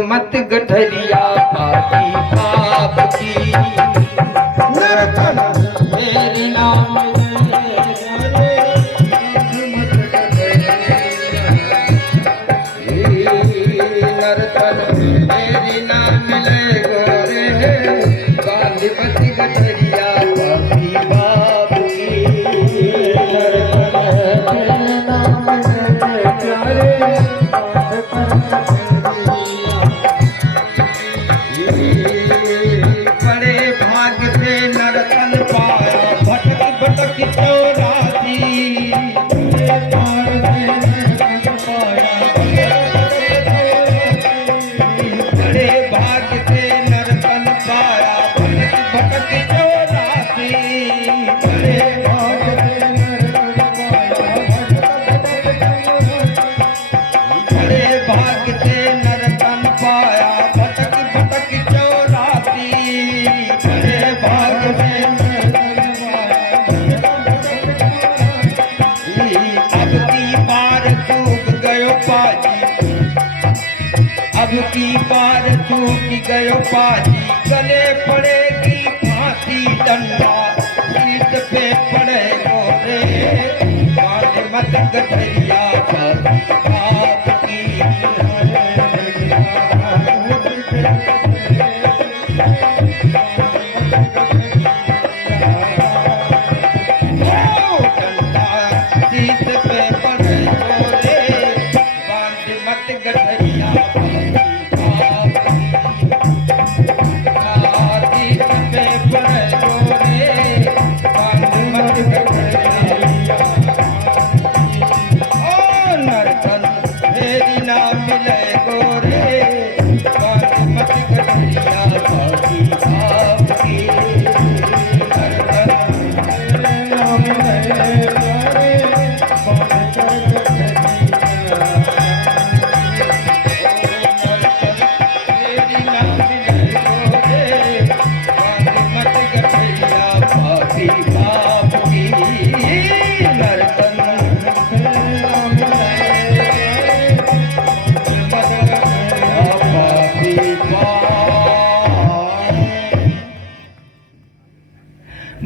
मत गठरिया पापी पाप की नरतन मेरी नाम नरतन मेरी नाम ले गोरे बांध मत गठरिया पापी पाप की बड़े भाग्य से नरतन पाया भटक भटक चौरासी बड़े भाग्य से नरतन पाया भटक भटक चौरासी बड़े भाग्य से नरतन पाया भटक भटक चौरासी बड़े भाग्य से अब की बार चूक गयो पाजी अब की बार चूक गयो पाजी गले पड़ेगी फांसी डंडा सीट पे पड़े गोरे बांध मत गठरिया बाप की सीट पे पड़े गोरे बांध मत गठरिया सीट पे पड़े गोरे बांध मत गठरिया ओ नरतन मेरी ना मिले गोरे बांध मत गठरिया बाकी आपकी नरतन ना मिले गोरे बांध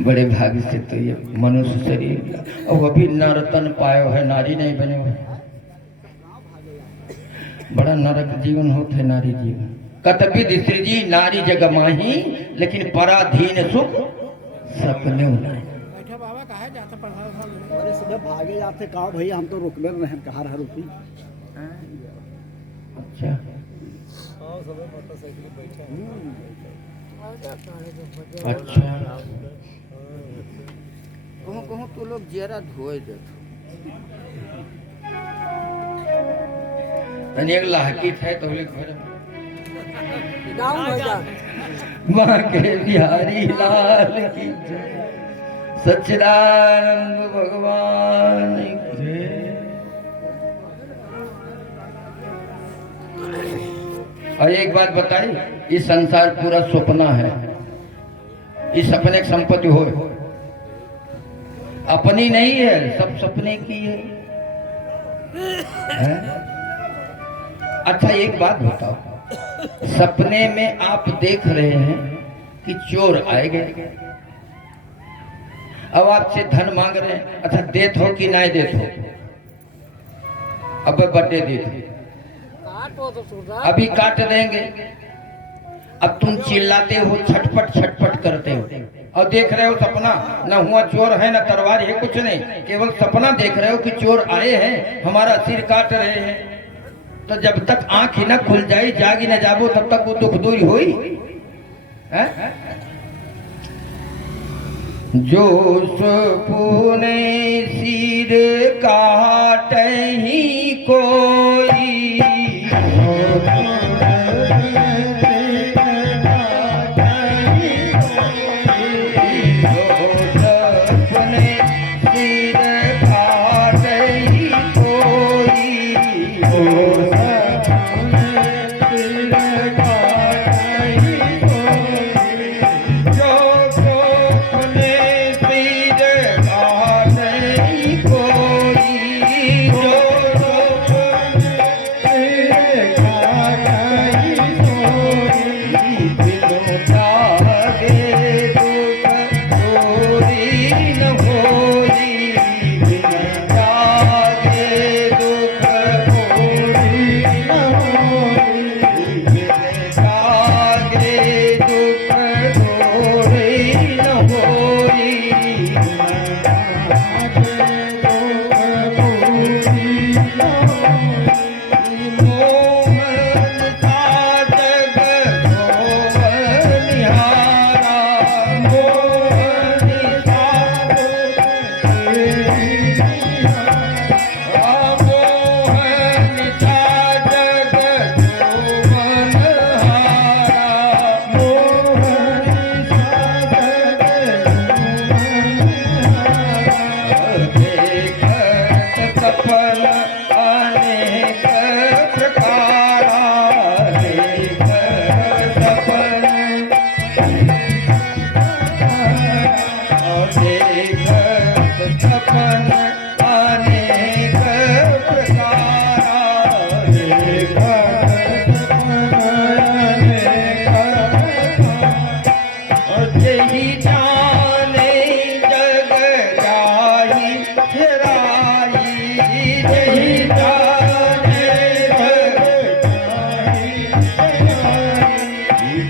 बड़े भाग्य से तो ये मनुष्य शरीर और अभी नरतन पायो है, नारी नहीं बने हुए। बड़ा नरक जीवन होते है नारी जीवन। कतविद सृजी नारी जग माही लेकिन पराधीन सुख सपने नहीं। बाबा कहा जाता पढ़ा अरे सुबह भागे जाते कहा भैया हम तो रुकने रहे कहा रहा रुकी। अच्छा अच्छा कहूँ कहूँ तो लोग जरा धोए देते एक लाहकी थे तो बोले घर माँ के बिहारी लाल की जय सच्चिदानंद भगवान की जय। और एक बात बताई, ये संसार पूरा सपना है। इस सपने की संपत्ति हो अपनी नहीं है, सब सपने की है? अच्छा एक बात बताओ, सपने में आप देख रहे हैं कि चोर आएंगे, अब आपसे धन मांग रहे हैं, अच्छा देत हो कि नहीं देत हो? अब बटे देत अभी काट देंगे। अब तुम चिल्लाते हो, छटपट छटपट करते हो और देख रहे हो सपना, न हुआ चोर है न तलवार है, कुछ नहीं, केवल सपना देख रहे हो कि चोर आए हैं, हमारा सिर काट रहे हैं। तो जब तक आंख ही न खुल जाए, जागी न जाबो, तब तक वो दुख दूरी हुई है? जो सपने सिर काट ही कोई कोई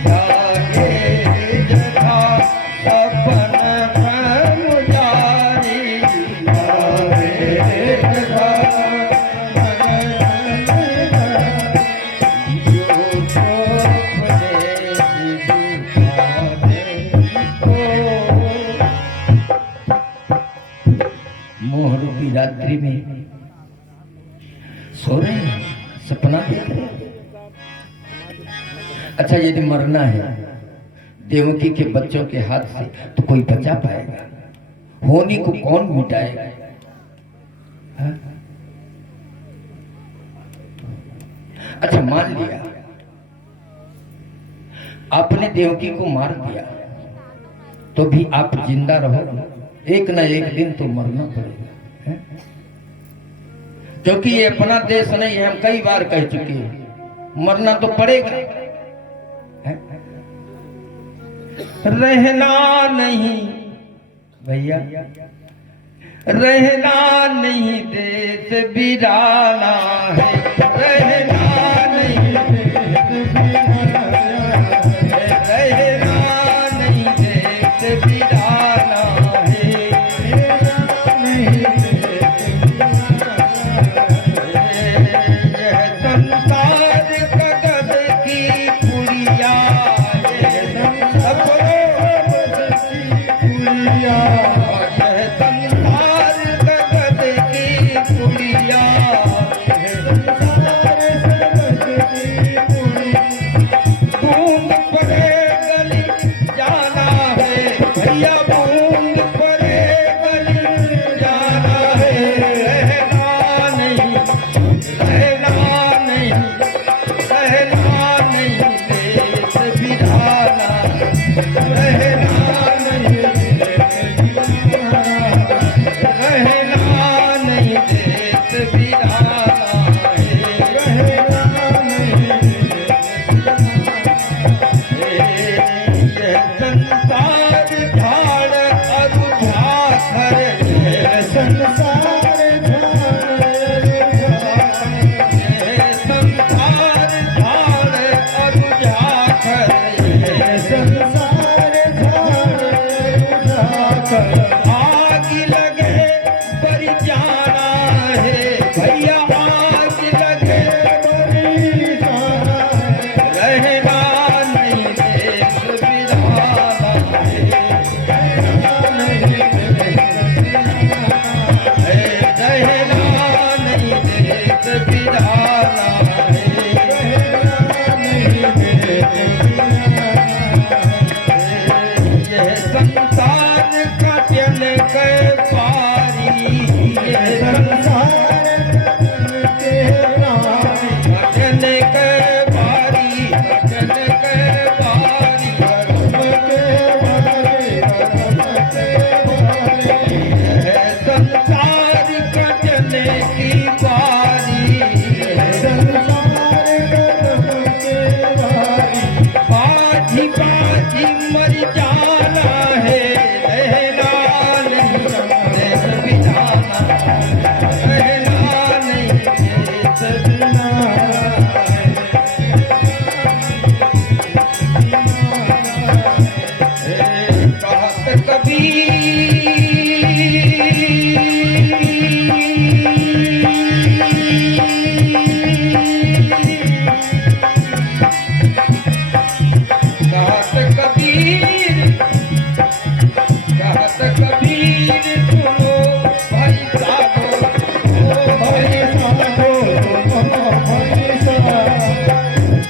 जागे जथा अपन ब्रह्म जारी जागे जथा मोह रूपी रात्रि में सो रहे हैं, सपना देख रहे हैं। अच्छा यदि मरना है देवकी के बच्चों के हाथ से तो कोई बचा पाएगा? होनी को कौन मिटाएगा? हाँ? अच्छा मान लिया आपने देवकी को मार दिया तो भी आप जिंदा रहो, एक ना एक दिन तो मरना पड़ेगा, है? क्योंकि ये अपना देश नहीं है, हम कई बार कह चुके हैं, मरना तो पड़ेगा, है? रहना नहीं भैया, रहना नहीं देश बिराना है, रहना नहीं देश बिराना है, रहना नहीं देश बिराना है, रहना नहीं देश बिराना है। यह संसार कगज की पुड़िया, यह संसार की पुड़िया, यह संसार कगज की पुड़िया, यह संसार कगज की पुड़िया। बूंद परे गली जाना है भैया, बूंद परे गली जाना है, रहना नहीं, रहना नहीं, रहना नहीं देश बिराना, रहना नहीं देश बिराना, रहना नहीं देश बिराना है, रहना नहीं यह संसार झाड़ अरु झाखर, यह संसार झाड़ अरु झाखर, यह संसार झाड़ अरु झाखर, यह संसार झाड़ अरु झाखर। आग लगे पर जाना है भैया, आग लगे पर जाना है, रहना नहीं देश बिराना है, रहना नहीं देश बिराना है, रहना नहीं देश बिराना है, रहना नहीं देश बिराना है। यह संसार का जल के पारी, यह संसार जन के पारी, जन के पारी, यह संसार का जन की पारी, यह संसार के पारी। बाजी बाजी मर जाना है, रहना नहीं देश बिराना, रहना नहीं देश बिराना है। कहत कबीर, कहत कबीर सुनो भाई साधो, ओ भाई साधो, ओ भाई साधो।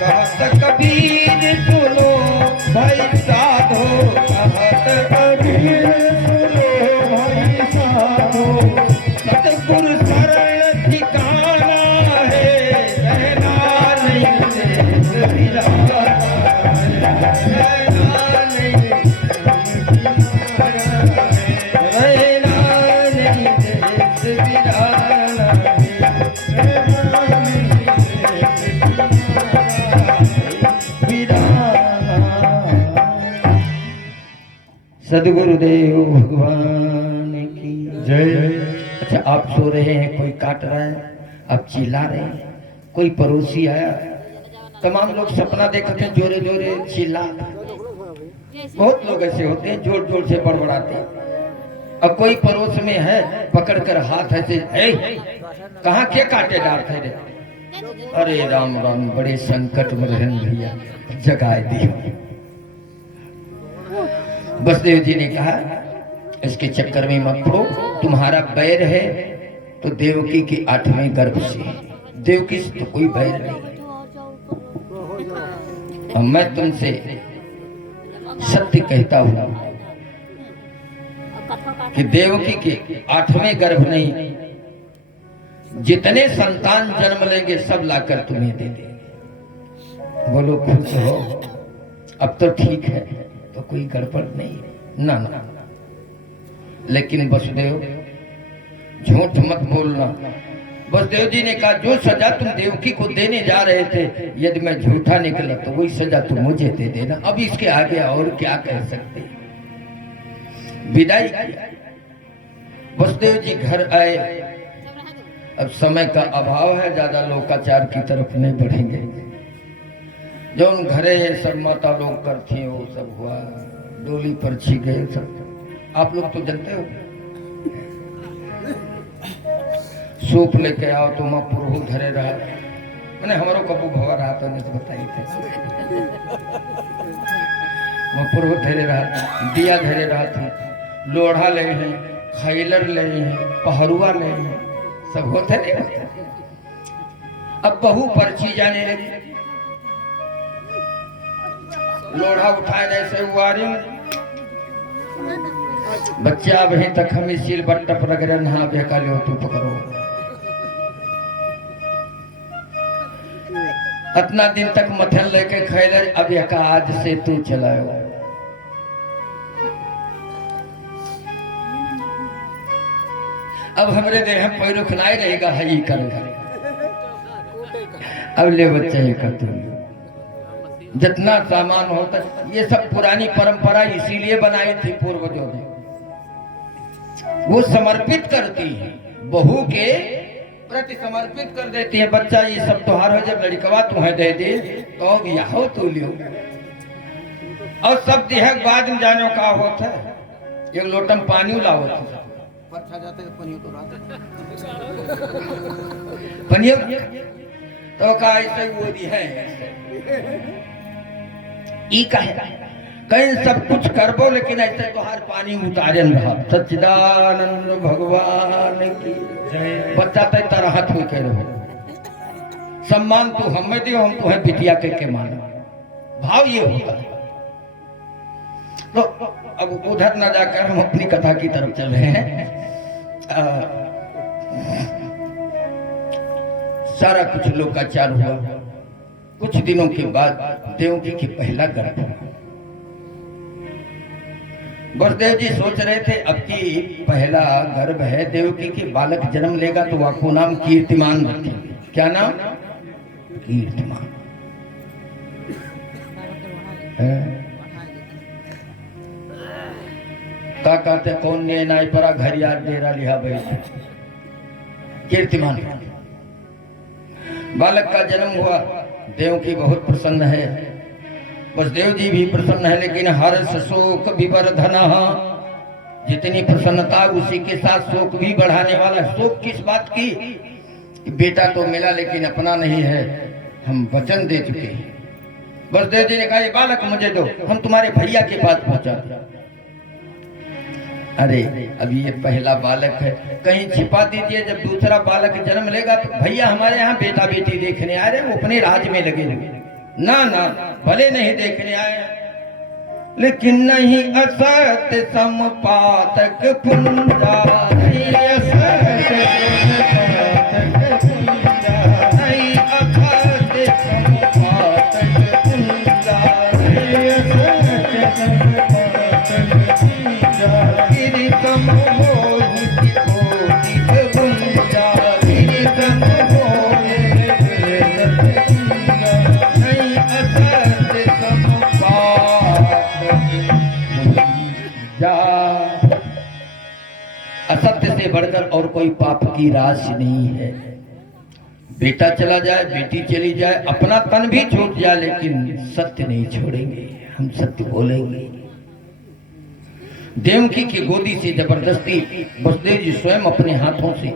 कहत कबीर सुनो भाई साधो, कहत कबीर सुनो भाई साधो। सतगुरु शरण ठिकाना है, रहना नहीं देश बिराना, रहना नहीं, रहना नहीं देश बिराना, रहना नहीं देश बिराना। सदगुरुदेव भगवान की जय। अच्छा आप सो रहे हैं, कोई काट रहा है, आप चिल्ला रहे हैं, कोई पड़ोसी आया तमाम लोग सपना देखते हैं जोरे जोरे चिल्ला, बहुत लोग ऐसे होते हैं जोर जोर से बड़बड़ाते हैं। अब कोई पड़ोस में है पकड़कर हाथ ऐसे, कहाँ के कांटे डालते रे, अरे राम राम बड़े संकट में रहन भैया जगाए दियो। बसदेव जी ने कहा इसके चक्कर में मत पड़ो, तुम्हारा बैर है तो देवकी के 8वें गर्भ से, देवकी से तो कोई बैर नहीं। और मैं तुमसे सत्य कहता हूं कि देवकी के 8वें गर्भ नहीं, जितने संतान जन्म लेंगे सब लाकर तुम्हें दे देंगे। बोलो खुश हो, अब तो ठीक है, तो कोई गड़बड़ नहीं है ना ना। लेकिन वसुदेव झूठ मत बोलना। वसुदेव जी ने कहा जो सजा तुम देवकी को देने जा रहे थे, यदि मैं झूठा निकला तो वही सजा तुम मुझे दे देना। अब इसके आगे और क्या कह सकते। विदाई किया, वसुदेव जी घर आए। अब समय का अभाव है, ज्यादा लोकाचार की तरफ नहीं बढ़ेंगे। जो उन घरे सब माता लोग करती हैं वो सब हुआ, डोली पर छी गए सब, आप लोग तो जानते हो। सूप लेके आओ तो मैं पुरहू धरे रहा, मैंने हमारो कबू भवा रहा था, नहीं तो बताई थे मैं पुरहू धरे रहा था, दिया धरे रहा था, लोढ़ा ले हैं, खैलर ले हैं, पहरुआ ले हैं, सब होते नहीं होते। अब बहू पर्ची जाने लगी, लोढ़ा उठाए जैसे वारी, बच्चा अभी तक हमें सिल बट्टा पर अगर नहा बेका लो तू पकड़ो। इतना दिन तक मथन लेके खैलर, अब यह आज से तू चलाओ। अब हमरे देह में पैर रुखनाई रहेगा, है ये कर अब ले बच्चा ये कर, जितना सामान होता, ये सब पुरानी परंपरा इसीलिए बनाई थी पूर्वजों ने, वो समर्पित करती है, बहू के प्रति समर्पित कर देती है। बच्चा ये सब त्योहार हो, जब लड़कवा तुम्हें दे दे तो बियाहो तू लियो। और सब देह बाद में जानो का होता है, एक लोटम पानी लाओ पनिया तो का ऐसे वो भी है ई कहे कहीं सब कुछ करबो, लेकिन ऐसे तोहार पानी उतारन रहा। सच्चिदानंद भगवान की जय। बच्चा तो तरह हाथ में कह रहे, सम्मान तू हमें दियो, हम तुम्हें बिटिया के मानो, भाव ये होता है। तो अब उधर न जाकर हम अपनी कथा की तरफ चल रहे हैं। सारा कुछ लोकाचार हुआ। कुछ दिनों के बाद देवकी के पहला गर्भ हुआ। वसुदेव जी सोच रहे थे अब की पहला गर्भ है, देवकी के बालक जन्म लेगा तो वाको नाम कीर्तिमान रखेंगे। क्या नाम? कीर्तिमान। का कहते कौन ने नाई परा घर याद डेरा लिया भाई, कीर्तिमान। बालक का जन्म हुआ, देवकी बहुत प्रसन्न है, वसुदेव जी भी प्रसन्न है, लेकिन हर्ष शोक विवर्धन, जितनी प्रसन्नता उसी के साथ शोक भी बढ़ाने वाला। शोक किस बात की? बेटा तो मिला लेकिन अपना नहीं है, हम वचन दे चुके हैं। वसुदेव जी ने कहा ये बालक मुझे दो, हम तुम्हारे भैया के पास पहुंचा दें। अरे अभी ये पहला बालक है, कहीं छिपा दीजिए, जब दूसरा बालक जन्म लेगा तो भैया हमारे यहाँ बेटा बेटी देखने आ रहे, वो अपने राज में लगे हुए। ना ना, भले नहीं देखने आए, लेकिन नहीं असत्य समपातक पुंजा, नहीं असत्य समपातक पुंजा, नहीं असत्य समपातक पुंजा, नहीं असत्य समपातक पुंजा, गिरि सम मोहि कोटि पुंजा, गिरि सम असत्य से बढ़कर और कोई पाप की राशि नहीं है। बेटा चला जाए, बेटी चली जाए, अपना तन भी छूट जाए, लेकिन सत्य नहीं छोड़ेंगे, हम सत्य बोलेंगे। देवकी की गोदी से जबरदस्ती वसुदेव जी स्वयं अपने हाथों से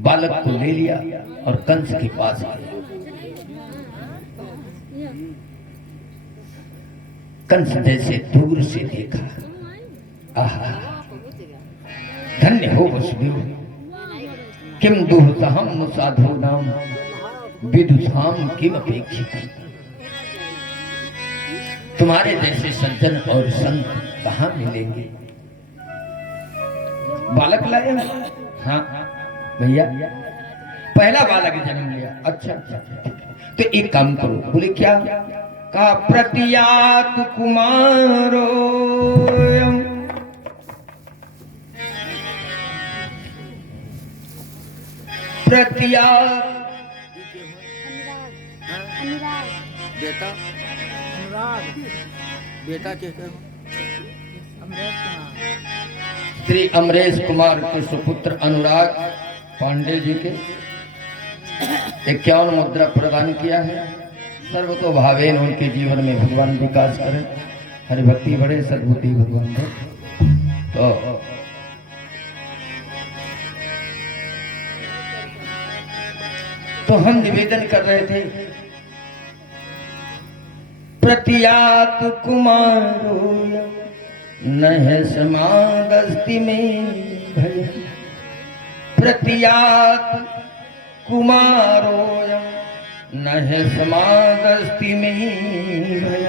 बालक को ले लिया और कंस के पास गए। कंस जैसे दूर से देखा, आहा, धन्य हो वसुदेव, किम दुहसहम साधूनाम विदुषाम किम अपेक्षितम्। तुम्हारे जैसे सज्जन और संत कहाँ मिलेंगे। बालक लाए? हाँ भैया, पहला बालक जन्म लिया। अच्छा अच्छा, तो एक काम करो। बोले क्या? का प्रतियात कुमारो, प्रतियात बेटा बेटा के श्री अमरेश कुमार के सुपुत्र अनुराग पांडे जी के 51 मुद्रा प्रदान किया है। सर्वतो भावेन उनके जीवन में भगवान विकास करें, हरिभक्ति बढ़े, सद्बुद्धि भगवान दे। तो हम निवेदन कर रहे थे, प्रतियात कुमारो नह समादस्ति में भय, प्रतियात कुमारो नह समादस्ति में भय,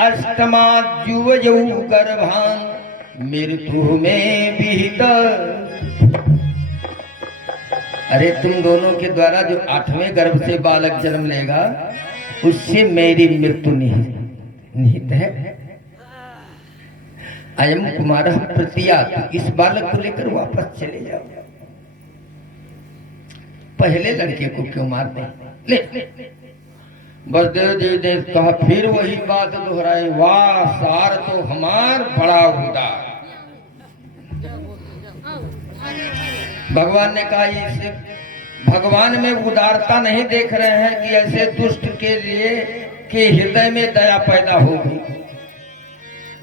अष्टमाद्युवयौ गर्भान मृत्यु में विहित। अरे तुम दोनों के द्वारा जो 8वें गर्भ से बालक जन्म लेगा, उससे मेरी मृत्यु निहित है। अयम कुमार प्रतियात, इस बालक को लेकर वापस चले जाओ। पहले लड़के को क्यों मार दे? ले बसदेव जी ने कहा, फिर वही बात दोहराई, वाह सार तो हमार बड़ा उदार। भगवान ने कहा, इसे भगवान में उदारता नहीं देख रहे हैं कि ऐसे दुष्ट के लिए के हृदय में दया पैदा हो गई,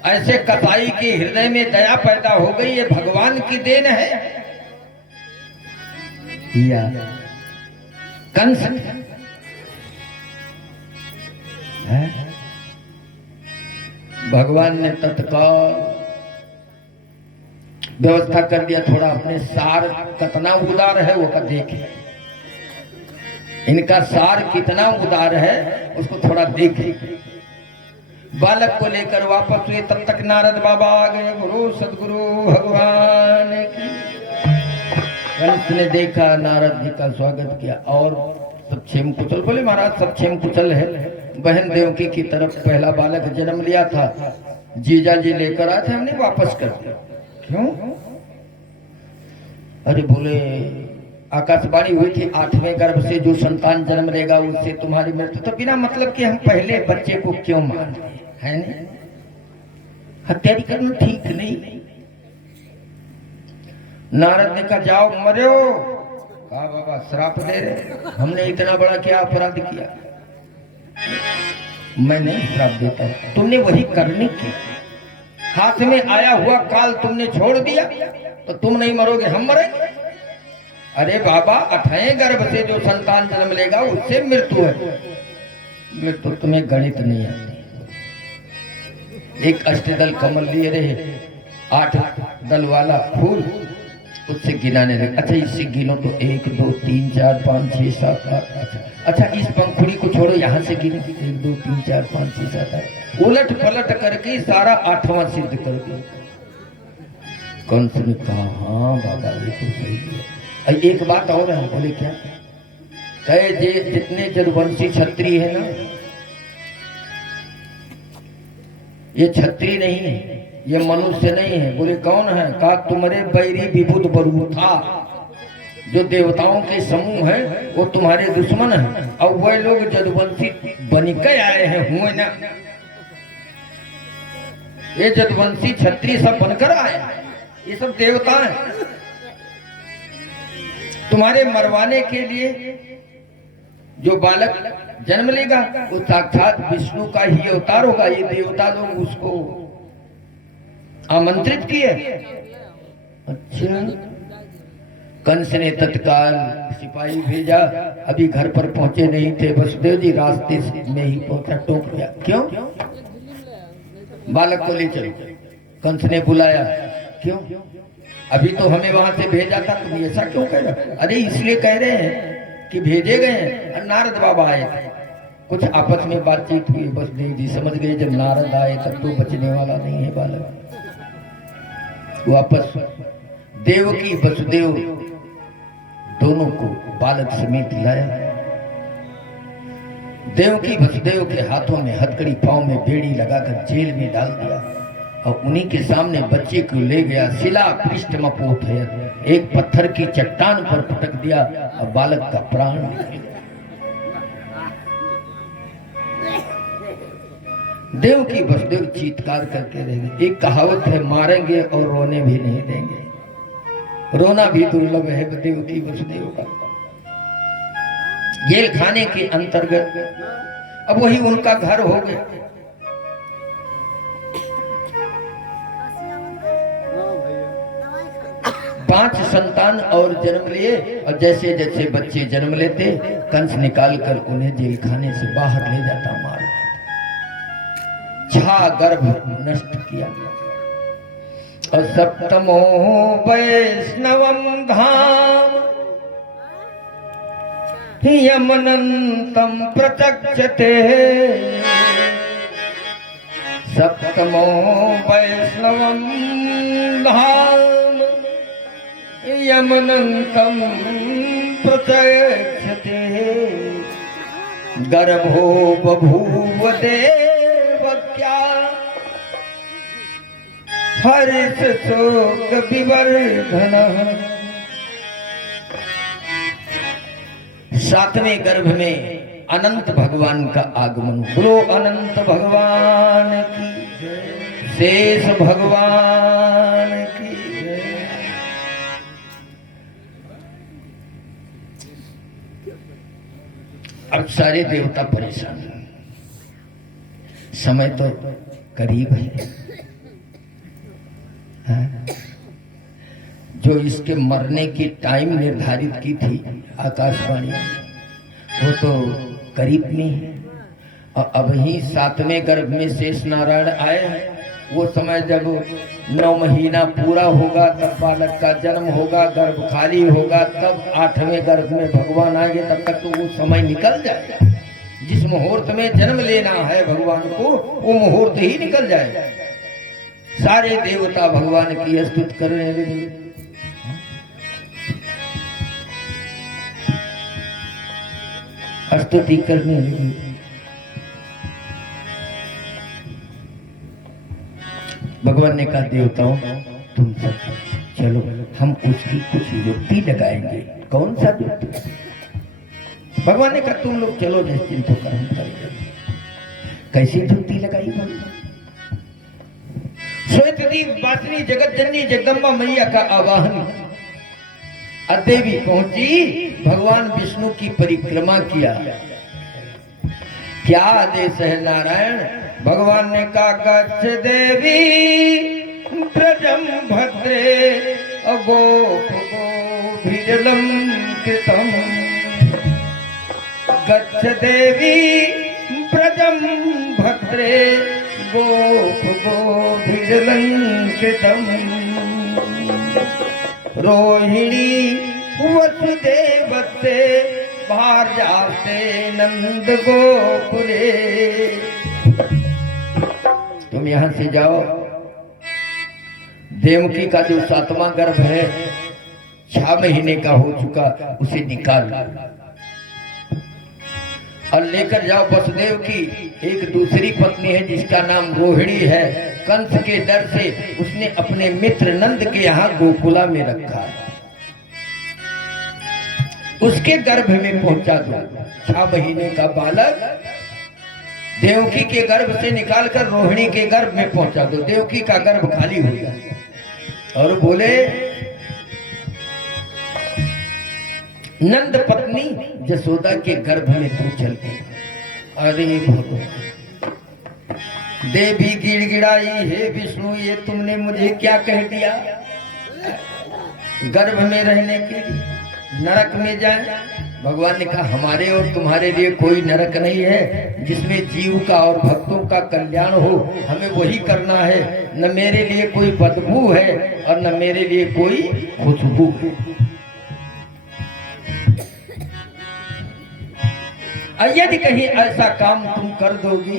ऐसे कसाई के हृदय में दया पैदा हो गई, ये भगवान की देन है या कंस है? भगवान ने तत्काल व्यवस्था कर दिया, थोड़ा अपने सार कितना उदार है वो का देखे, इनका सार कितना उदार है उसको थोड़ा देखे। बालक को लेकर वापस हुए, तब तक नारद बाबा आ गए। गुरु सदगुरु भगवान की। कंस ने देखा, नारद जी का स्वागत किया और सब क्षेम कुशल। बोले महाराज सब क्षेम कुशल है। बहन देवकी की तरफ पहला बालक जन्म लिया था, जीजा जी लेकर आए थे, हमने वापस कर दिया। क्यों? अरे बोले आकाशवाणी हुई थी 8वें गर्भ से जो संतान जन्म लेगा उससे तुम्हारी मृत्यु। तो बिना मतलब कि हम पहले बच्चे को क्यों मारते हैं? नहीं, हत्या करना ठीक नहीं। नारद ने कहा जाओ मरो। कहा बाबा श्राप दे रहे, हमने इतना बड़ा क्या अपराध किया? मैं नहीं श्राप देता, तुमने वही करने की, हाथ में आया हुआ काल तुमने छोड़ दिया तो तुम नहीं मरोगे, हम मरेंगे। अरे बाबा 8वें गर्भ से जो संतान जन्म लेगा उससे मृत्यु है। मृत्यु तुम्हें गणित नहीं आती। एक अष्टदल कमल लिए रहे, 8 दल वाला फूल, उससे गिनाने लगे। अच्छा इससे गिनो तो 1 2 3 4 5 6 7 8। अच्छा इस पंखुड़ी को छोड़ो, यहाँ से गिनो 1 2 3 4 5 6 7 8। उलट पलट करके सारा 8वां सिद्ध कर दिया। कंस ने कहा हाँ बाबा ये तो सही है। एक बात और है। बोले क्या? कहे जितने जदुवंशी क्षत्रिय है ना, ये क्षत्रिय नहीं है, ये मनुष्य नहीं है। बोले कौन है? कहा तुम्हारे बैरी विभुत बरु था, जो देवताओं के समूह है वो तुम्हारे दुश्मन है, और वह लोग जदुवंशी बनकर आए हैं हुए ना, ये जदुवंशी क्षत्रिय सब बनकर आए हैं, ये सब देवता हैं। तुम्हारे मरवाने के लिए जो बालक जन्म लेगा वो साक्षात विष्णु का ही अवतार होगा। ये देवता लोग उसको आमंत्रित किए। अच्छा, कंस ने तत्काल सिपाही भेजा, अभी घर पर पहुंचे नहीं थे। वसुदेव जी रास्ते में ही पहुंचा, टोक दिया। क्यों? बालक को ले चलो। कंस ने बुलाया, क्यों? अभी तो हमें वहां से भेजा था, तुम ऐसा क्यों कह रहे हो? अरे इसलिए कह रहे हैं कि भेजे गए हैं। नारद बाबा आए थे, कुछ आपस में बातचीत हुई। वसुदेव जी समझ गए जब नारद आए तब तो बचने वाला नहीं है बालक। वापस देवकी वसुदेव दोनों को बालक समेत लाया। देवकी वसुदेव के हाथों में हथकड़ी, पांव में बेड़ी लगाकर जेल में डाल दिया और उन्हीं के सामने बच्चे को ले गया। शिला पृष्ठ मपोत है, एक पत्थर की चट्टान पर पटक दिया और बालक का प्राण निकल गया। देवकी वसुदेव चीत्कार करके रह गए। एक कहावत है, मारेंगे और रोने भी नहीं देंगे। रोना भी दुर्लभ है देवकी वसुदेव का। जेल खाने के अंतर्गत अब वही उनका घर हो गया। पांच संतान और जन्म लिए और जैसे जैसे बच्चे जन्म लेते कंस निकालकर उन्हें जेल खाने से बाहर ले जाता, मार देता। छा गर्भ नष्ट किया गया। और सप्तमो वैष्णवम धाम यमनंतम प्रचक्षते। सप्तमो वैष्णवम धाम यमनंतम प्रचक्षते। गर्भो बभूव देवक्या हर्ष शोक विवर्धनः। सातवें गर्भ में अनंत भगवान का आगमन। बोलो अनंत भगवान की, शेष भगवान की। अब सारे देवता परेशान हैं, समय तो करीब है। हाँ? जो इसके मरने की टाइम निर्धारित की थी आकाशवाणी, वो तो करीब में है। और अब ही सातवें गर्भ में शेष नारायण आए हैं। वो समय जब 9 महीना पूरा होगा तब बालक का जन्म होगा, गर्भ खाली होगा, तब 8वें गर्भ में भगवान आएंगे। तब तक तो वो समय निकल जाएगा। जिस मुहूर्त में जन्म लेना है भगवान को, वो मुहूर्त ही निकल जाएगा। सारे देवता भगवान की स्तुति करने लगे। स्तुति करने लगे। भगवान ने कहा, देवताओं तुम सब चलो, हम उसकी कुछ युक्ति लगाएंगे। कौन सा युक्ति? भगवान ने कहा, तुम लोग चलो, निश्चिंत होकर हम करेंगे। कैसी युक्ति लगाई भगवान? श्वेतदीप वासिनी जगत जननी जगदम्बा मैया का आवाहन। देवी पहुंची, भगवान विष्णु की परिक्रमा किया। क्या आदेश है नारायण? भगवान ने कहा, गच्छ देवी ब्रजम भद्रे अगोप गोभिरलम कृतम। गच्छ देवी ब्रजम भद्रे गोप गोभिरलम कृतम। रोहिणी वसुदेव से भार्यासे नंद गोकुले। तुम यहां से जाओ, देवकी का जो 7वां गर्भ है 6 महीने का हो चुका, उसे निकाल और लेकर जाओ। वसुदेव की एक दूसरी पत्नी है जिसका नाम रोहिणी है। कंस के डर से उसने अपने मित्र नंद के यहाँ गोकुला में रखा। उसके गर्भ में पहुंचा दो। 6 महीने का बालक देवकी के गर्भ से निकालकर रोहिणी के गर्भ में पहुंचा दो। देवकी का गर्भ खाली हो गया और बोले, नंद पत्नी जसोदा के गर्भ में तू चल गया। अरे भगवान, देवी गिड़गिड़ाई, हे विष्णु ये तुमने मुझे क्या कह दिया? गर्भ में रहने के लिए नरक में जाए? भगवान ने कहा हमारे और तुम्हारे लिए कोई नरक नहीं है, जिसमें जीव का और भक्तों का कल्याण हो हमें वही करना है। न मेरे लिए कोई बदबू है और न मेरे लिए कोई खुशबू है। यदि कहीं ऐसा काम तुम कर दोगी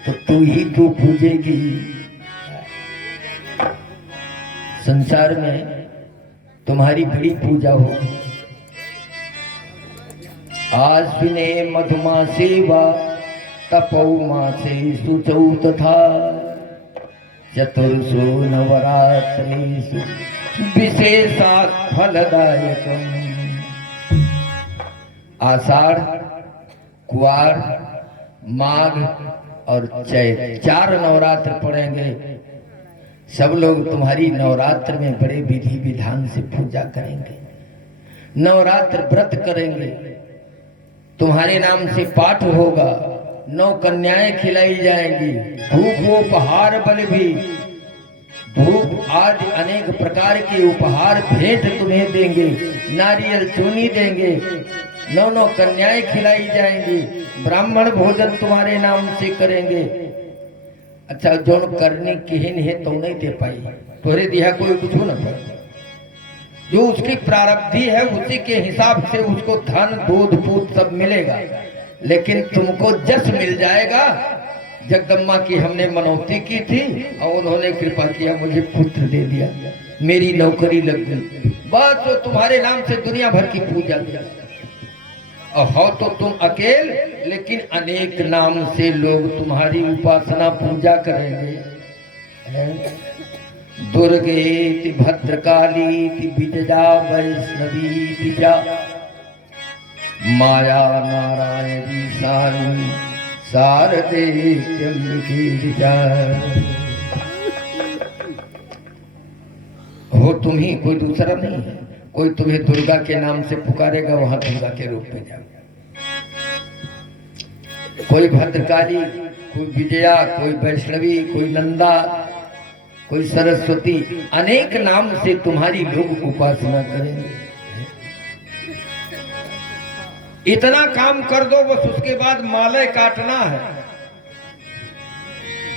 तो तू ही तो पूजेगी। संसार में तुम्हारी बड़ी पूजा होगी। आश्विने मधुमासे वा तपौ मासे शुचौ तथा चतुर्षु नवरात्रेषु विशेषात् फलदायकम्। आषाढ़, कुआर, माघ और चैत 4 नवरात्र पड़ेंगे। सब लोग तुम्हारी नवरात्र में बड़े विधि विधान से पूजा करेंगे, नवरात्र व्रत करेंगे, तुम्हारे नाम से पाठ होगा, 9 कन्याएं खिलाई जाएंगी, भूख उपहार बल भी, भूख आदि अनेक प्रकार के उपहार भेंट तुम्हें देंगे, नारियल चूनी देंगे, 9 कन्याएं खिलाई जाएंगी, ब्राह्मण भोजन तुम्हारे नाम से करेंगे। अच्छा, जो करने किहन है तो नहीं दे पाई, तोरे दिया कोई कुछ न पाए। जो उसकी प्रारब्धि है उसी के हिसाब से उसको धन दूध पूत सब मिलेगा, लेकिन तुमको जस मिल जाएगा। जगदम्बा की हमने मनौती की थी और उन्होंने कृपा किया, मुझे पुत्र दे दिया, मेरी नौकरी लग गई, बस वो तुम्हारे नाम से दुनिया भर की पूजा किया। और हो तो तुम अकेल, लेकिन अनेक नाम से लोग तुम्हारी उपासना पूजा करेंगे। दुर्गेति भद्रकालीति विजया वैष्णवीति च माया नारायणी सारी शारदे त्र्यंबके जय। हो तुम ही, कोई दूसरा नहीं है। कोई तुम्हें दुर्गा के नाम से पुकारेगा, वहां दुर्गा के रूप में जाओ। कोई भद्रकाली, कोई विजया, कोई वैष्णवी, कोई नंदा, कोई सरस्वती, अनेक नाम से तुम्हारी लोग उपासना करेंगे। इतना काम कर दो, बस उसके बाद माले काटना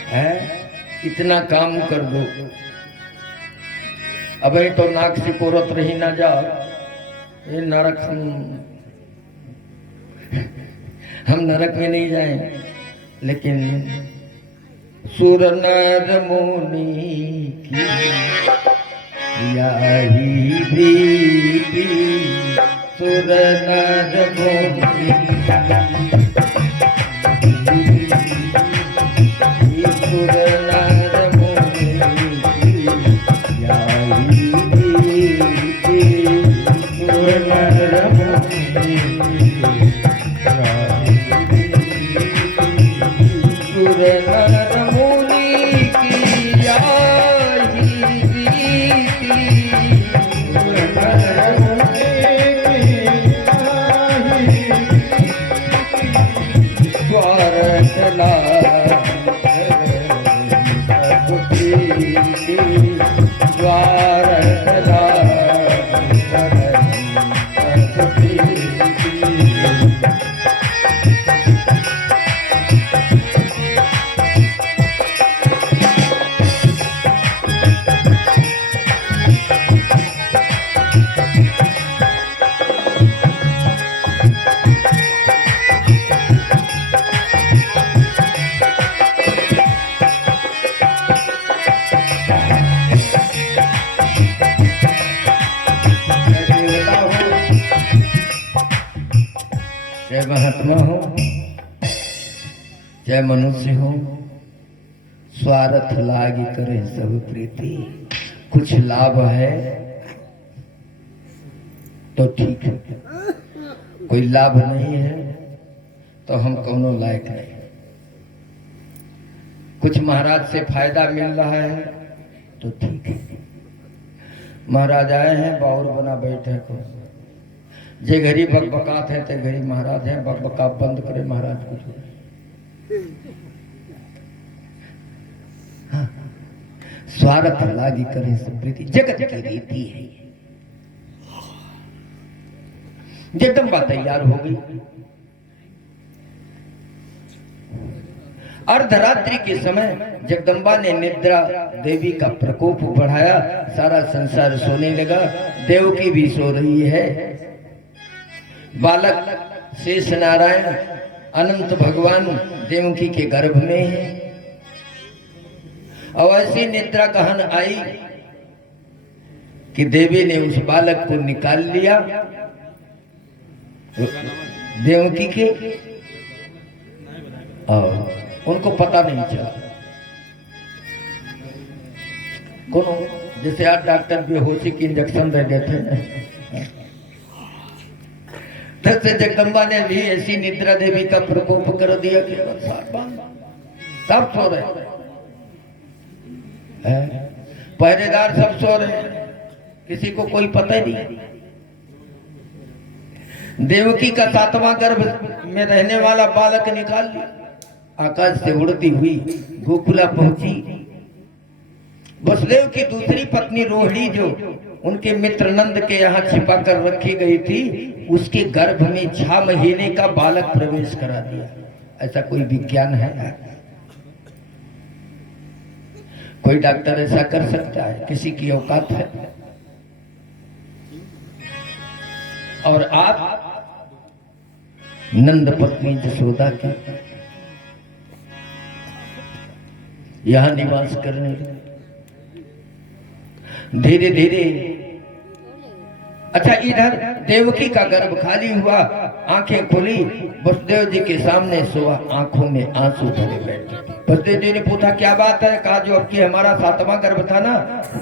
है? इतना काम कर दो। अबे तो नाक से कोरत रही ना जाओ, ये नरक हम नरक में नहीं जाएं, लेकिन सुर नर मुनि की यही प्रीति, सुर नर मुनि सुर नर मुनि यही प्रीति, सुर नर मुनि सुर नर मुनि की यही प्रीति, सुर नर चाहे महात्मा हो चाहे मनुष्य हो, स्वार्थ लागी करे सब प्रीति। कुछ लाभ है तो ठीक है, कोई लाभ नहीं है तो हम कौनो लायक नहीं। कुछ महाराज से फायदा मिल रहा है तो ठीक है। महाराज आए हैं, बाउर बना बैठे को जे घड़ी बकबकात है ते घड़ी महाराज है, बकबका बंद करे महाराज कुछ। हाँ, स्वार्थ लागी करे समृद्धि जगत की रीति है। जगदम्बा तैयार हो गई। अर्धरात्रि के समय जगदम्बा ने निद्रा देवी का प्रकोप बढ़ाया, सारा संसार सोने लगा, देवकी भी सो रही है। बालक शेष नारायण अनंत भगवान देवकी के गर्भ में है। और ऐसी निद्रा गहन आई कि देवी ने उस बालक को निकाल लिया देवकी के, और उनको पता नहीं चला। कौन जैसे आज डॉक्टर बेहोशी की इंजेक्शन दे देते हैं, तब से जगदम्बा ने भी ऐसी निद्रा देवी का प्रकोप कर दिया कि सब सो रहे हैं, पहरेदार सब सो रहे हैं, किसी को कोई पता ही नहीं। देवकी का 7वां गर्भ में रहने वाला बालक निकाल लिया, आकाश से उड़ती हुई गोकुला पहुंची। वसुदेव की दूसरी पत्नी रोहिणी जो उनके मित्र नंद के यहाँ छिपा कर रखी गई थी, उसके गर्भ में 6 महीने का बालक प्रवेश करा दिया। ऐसा कोई विज्ञान है? कोई डॉक्टर ऐसा कर सकता है? किसी की औकात है? और आप नंद पत्नी जसोदा की यहां निवास करने, धीरे धीरे अच्छा इधर देवकी का गर्भ खाली हुआ, आंखें खुली, वसुदेव जी के सामने सोआ, आंखों में आंसू भरे बैठे। वसुदेव जी ने पूछा क्या बात है? कहा जो अब की हमारा 7वां गर्भ था ना,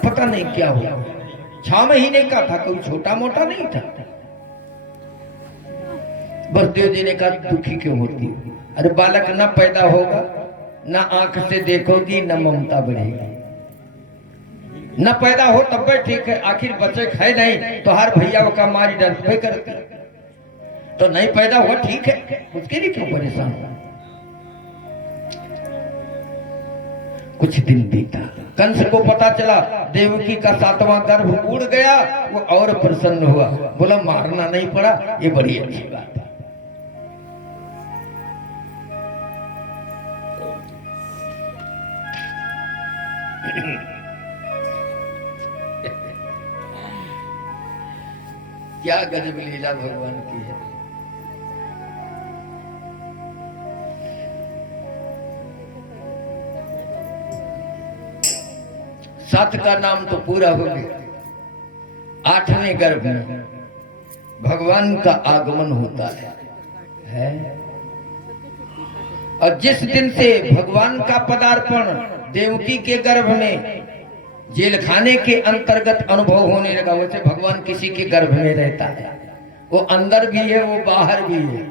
पता नहीं क्या हुआ, 6 महीने का था, कोई छोटा मोटा नहीं था। वसुदेव जी ने कहा दुखी क्यों होती? अरे बालक ना पैदा होगा, ना आंख से देखोगी, न ममता बढ़ेगी। न पैदा हो तब भी ठीक है, आखिर बच्चे खाए नहीं तो हर भैया का मारी डर करती, तो नहीं पैदा हुआ ठीक है, उसके लिए क्यों परेशान हो? कुछ दिन बीता, कंस को पता चला देवकी का 7वां गर्भ उड़ गया, वो और प्रसन्न हुआ, बोला मारना नहीं पड़ा, ये बड़ी अच्छी बात है। क्या गजब लीला भगवान की है। सात का नाम तो पूरा हो गया, 8वें गर्भ में भगवान का आगमन होता है। और जिस दिन से भगवान का पदार्पण देवकी के गर्भ में जेल खाने के अंतर्गत अनुभव होने लगा, वैसे भगवान किसी के गर्भ में रहता है, वो अंदर भी है, वो बाहर भी है।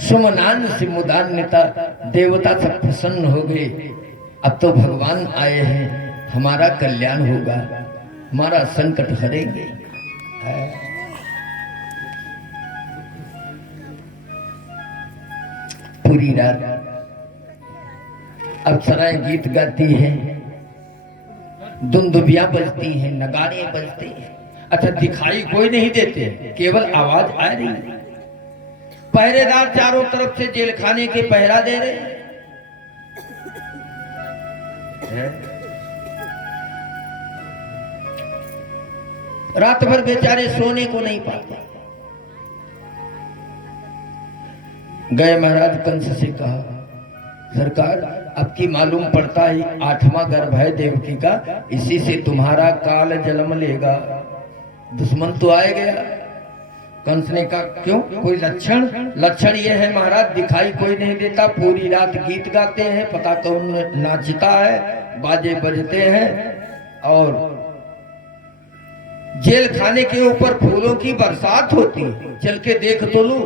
सुमनान से मुदान्यता, देवता सब प्रसन्न हो गए, अब तो भगवान आए हैं, हमारा कल्याण होगा, हमारा संकट हरेंगे। पूरी रात अप्सराएं गीत गाती हैं, दुंदुबियां बजती हैं, नगाड़े बजते हैं। अच्छा दिखाई कोई नहीं देते, केवल आवाज आ रही है। पहरेदार चारों तरफ से जेल खाने के पहरा दे रहे हैं। रात भर बेचारे सोने को नहीं पाते। गए महाराज कंस से कहा सरकार अब की मालूम पड़ता है 8वां गर्भ है देवकी का, इसी से तुम्हारा काल जन्म लेगा, दुश्मन तो आए गया। कंस ने कहा क्यों, कोई लक्षण? लक्षण ये है महाराज दिखाई कोई नहीं देता, पूरी रात गीत गाते हैं, पता कौन नाचता है, बाजे बजते हैं, और जेल खाने के ऊपर फूलों की बरसात होती है, चल के देख तो लो।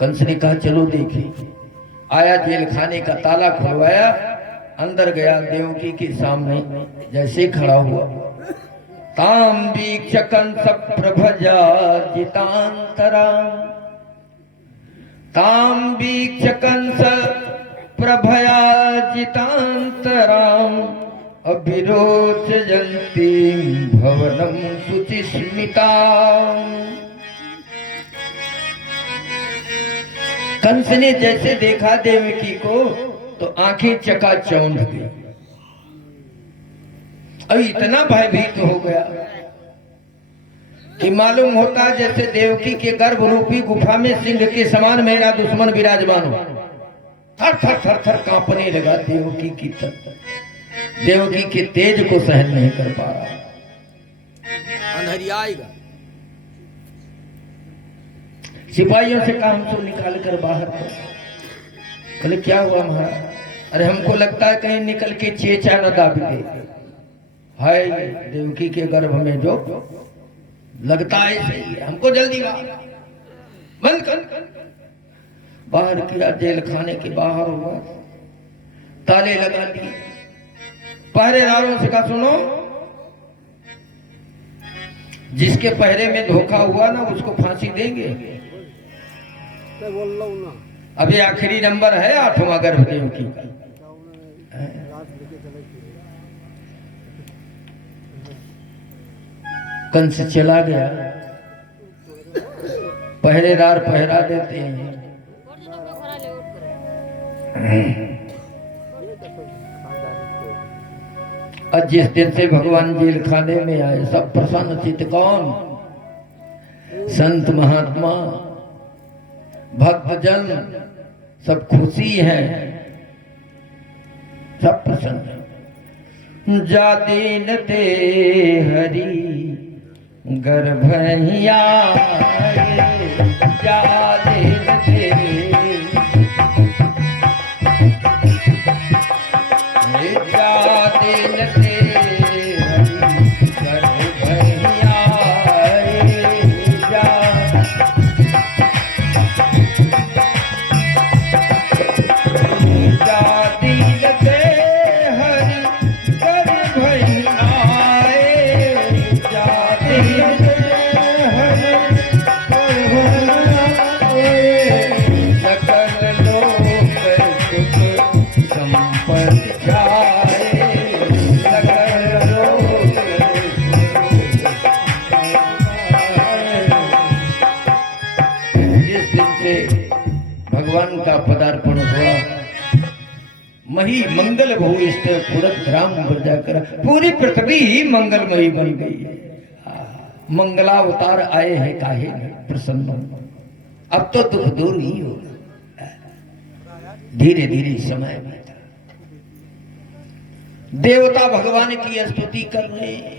कंस ने कहा चलो देखिए। आया, जेल खाने का ताला खुलवाया, अंदर गया, देवकी के सामने जैसे खड़ा हुआ, ताम वीक्ष कंस प्रभजा जितांतरा, ताम वीक्ष कंस प्रभया जितांतराम अभिरोचयन्ती भवनम शुचिस्मिता। कंस ने जैसे देखा देवकी को तो आंखें चकाचौंध गई। अब इतना भयभीत हो गया कि मालूम होता जैसे देवकी के गर्भ रूपी गुफा में सिंह के समान मेरा दुश्मन विराजमान हो। थर थर थर थर कांपने लगा देवकी की तरफ। देवकी के तेज को सहन नहीं कर पा रहा। अंधेरी आएगा। सिपाहियों से कहा हमको निकाल कर बाहर कर। बोले क्या हुआ महाराज? अरे हमको लगता है कहीं निकल के चेचा न दाब दे। हाय, देवकी के गर्भ में जो लगता है सही है, हमको जल्दी बंद कर। बाहर किया, जेल खाने के बाहर हुआ, ताले लगा दिए। पहरेदारों से कहा सुनो, जिसके पहरे में धोखा हुआ ना उसको फांसी देंगे। अभी आखिरी नंबर है 8वां गर्भ देवकी का। कंस चला गया, पहरेदार पहरा देते हैं। और जिस दिन से भगवान जेल खाने में आए सब प्रसन्न चित्त। कौन? संत महात्मा भक्तजन सब खुशी हैं, सब प्रसन्न। जा दीन ते हरि गर्भैया, जा दीन ते भगवान का पदार्पण हुआ। मही मंगल भूइष्ठ पुरत ग्राम बजा कर पूरी पृथ्वी ही मंगलमयी बन गई है। मंगलावतार आए हैं काहे प्रसन्न। अब तो दुख दूर ही होगा। धीरे धीरे समय बीता। देवता भगवान की स्तुति कर रहे हैं।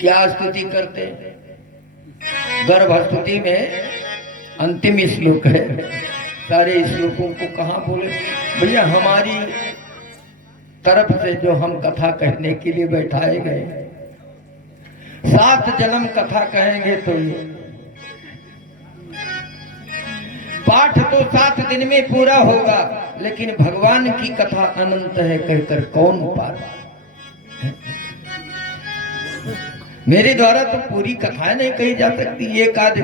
क्या स्तुति करते? गर्भस्तुति में अंतिम श्लोक है। सारे श्लोकों को कहाँ बोले भैया? हमारी तरफ से जो हम कथा कहने के लिए बैठाए गए, 7 जन्म कथा कहेंगे तो ये पाठ तो 7 दिन में पूरा होगा, लेकिन भगवान की कथा अनंत है कहकर कौन पार? मेरे द्वारा तो पूरी कथाएं नहीं कही जा सकती। एक आध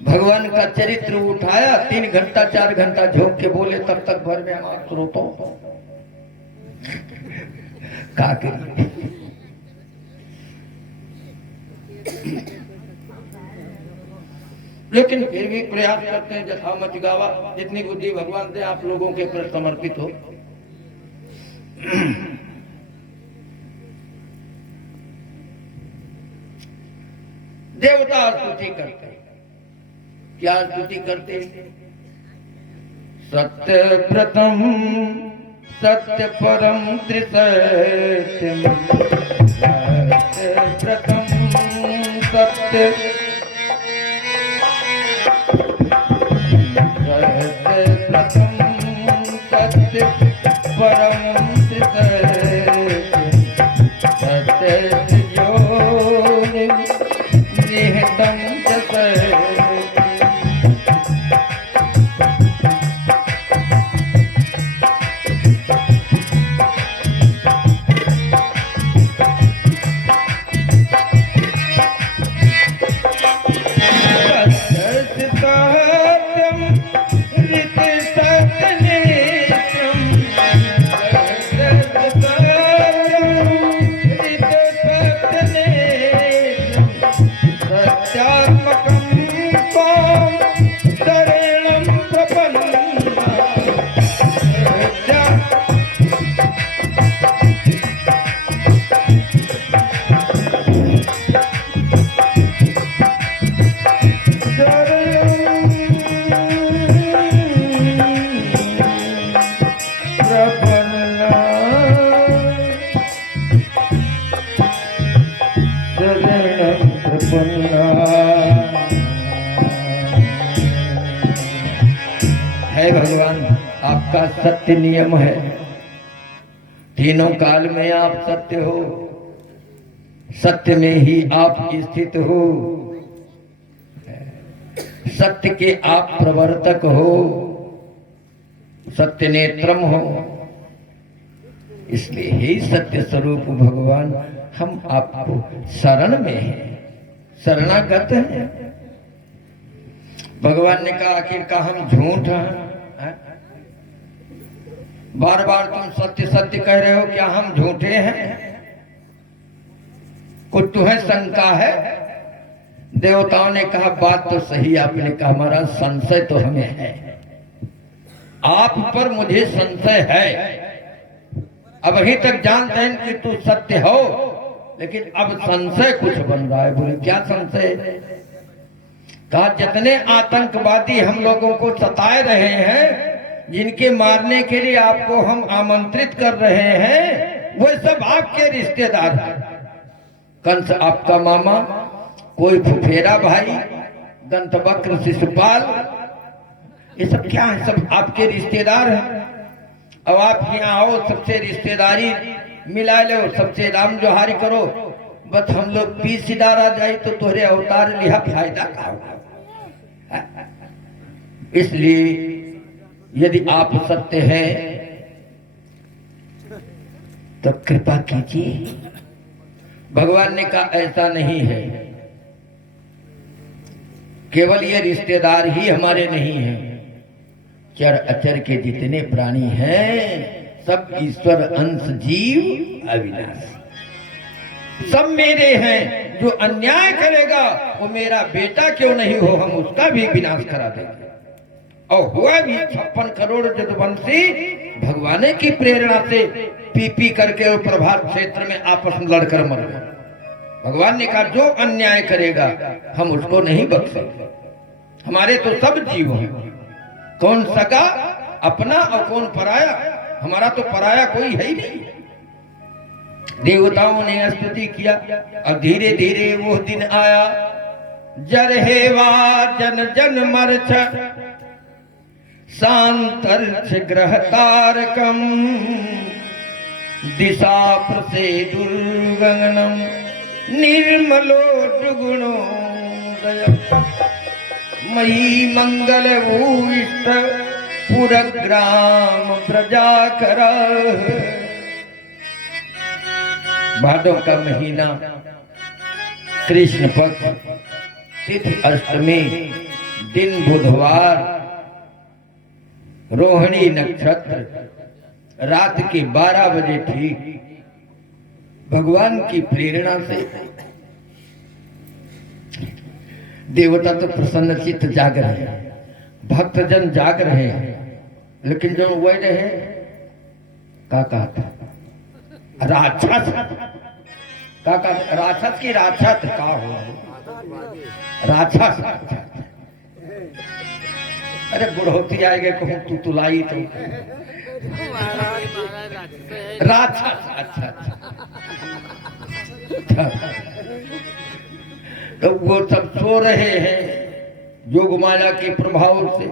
भगवान का चरित्र उठाया, 3 घंटा 4 घंटा झोंक के बोले, तब तक भर में हमारा स्रोतों का करिए। लेकिन फिर भी प्रयास करते हैं जथा मच गावा। जितनी बुद्धि भगवान से आप लोगों के प्रति समर्पित हो। देवता स्तुति करते हैं। क्या स्तुति करते हैं? सत्य प्रथम सत्य परम त्रिसत्यम, सत्य प्रथम सत्य प्रथम सत्य परम त्रिसत्यम, सत्य निहितम च आपका सत्य नियम है, तीनों काल में आप सत्य हो, सत्य में ही आप स्थित हो, सत्य के आप प्रवर्तक हो, सत्य नेत्रम हो। इसलिए हे सत्य स्वरूप भगवान, हम आपको शरण में हैं, शरणागत हैं। भगवान ने कहा आखिर का हम झूठ हैं? बार बार तुम सत्य सत्य कह रहे हो, क्या हम झूठे हैं? कुछ तुम्हें शंका है? देवताओं ने कहा बात तो सही आपने कहा, हमारा संशय तो हमें है, आप पर मुझे संशय है। अब अभी तक जानते हैं कि तू सत्य हो, लेकिन अब संशय कुछ बन रहा है। बोले क्या संशय? कहा जितने आतंकवादी हम लोगों को सताए रहे हैं, जिनके मारने के लिए आपको हम आमंत्रित कर रहे हैं, वो सब आपके रिश्तेदार हैं। कंस आपका मामा, कोई फुफेरा भाई, दंतवक्र शिशुपाल, ये सब क्या है? सब आपके रिश्तेदार हैं। अब आप यहाँ आओ, सबसे रिश्तेदारी मिला लो, सबसे राम जोहारी करो, बस हम लोग पीस सिदार आ जाए तो तोहरे अवतार लिहा फायदा का होगा। इसलिए यदि आप सत्य हैं तो कृपा कीजिए। भगवान ने कहा ऐसा नहीं है, केवल ये रिश्तेदार ही हमारे नहीं हैं, चर अचर के जितने प्राणी हैं सब ईश्वर अंश जीव अविनाशी, सब मेरे हैं। जो अन्याय करेगा वो मेरा बेटा क्यों नहीं हो, हम उसका भी विनाश करा देंगे। और हुआ भी 56 करोड़ जदुवंशी भगवान की प्रेरणा से पी पी करके और प्रभात क्षेत्र में आपस में लड़कर मर गए। भगवान ने कहा जो अन्याय करेगा हम उसको नहीं बख्शेंगे। हमारे तो सब जीव हैं, कौन सगा अपना और कौन पराया, हमारा तो पराया कोई है ही नहीं। देवताओं ने स्तुति किया और धीरे धीरे वो दिन आया, जर हेवा जन जन मर्च सांतर्च ग्रह तारकम दिशा प्रसे दुर्गंगनम निर्मलो दुगुणोदय मयि मंगल भूष्ट पुरग्राम प्रजाकर। भादव का महीना, कृष्ण पक्ष, तिथि अष्टमी, दिन बुधवार, रोहिणी नक्षत्र, रात के 12 बजे ठीक भगवान की प्रेरणा से देवता तो प्रसन्न चित्त जाग रहे हैं, भक्तजन जाग रहे हैं, लेकिन जो वह रहे का कहता राक्षस, का राक्षस की राक्षस का हो राक्षस। अरे बुढ़ोती आएगा कहूँ तू तुलाई तो राक्षस। अच्छा अच्छा, तो वो सब सो रहे हैं जोग माया के प्रभाव से।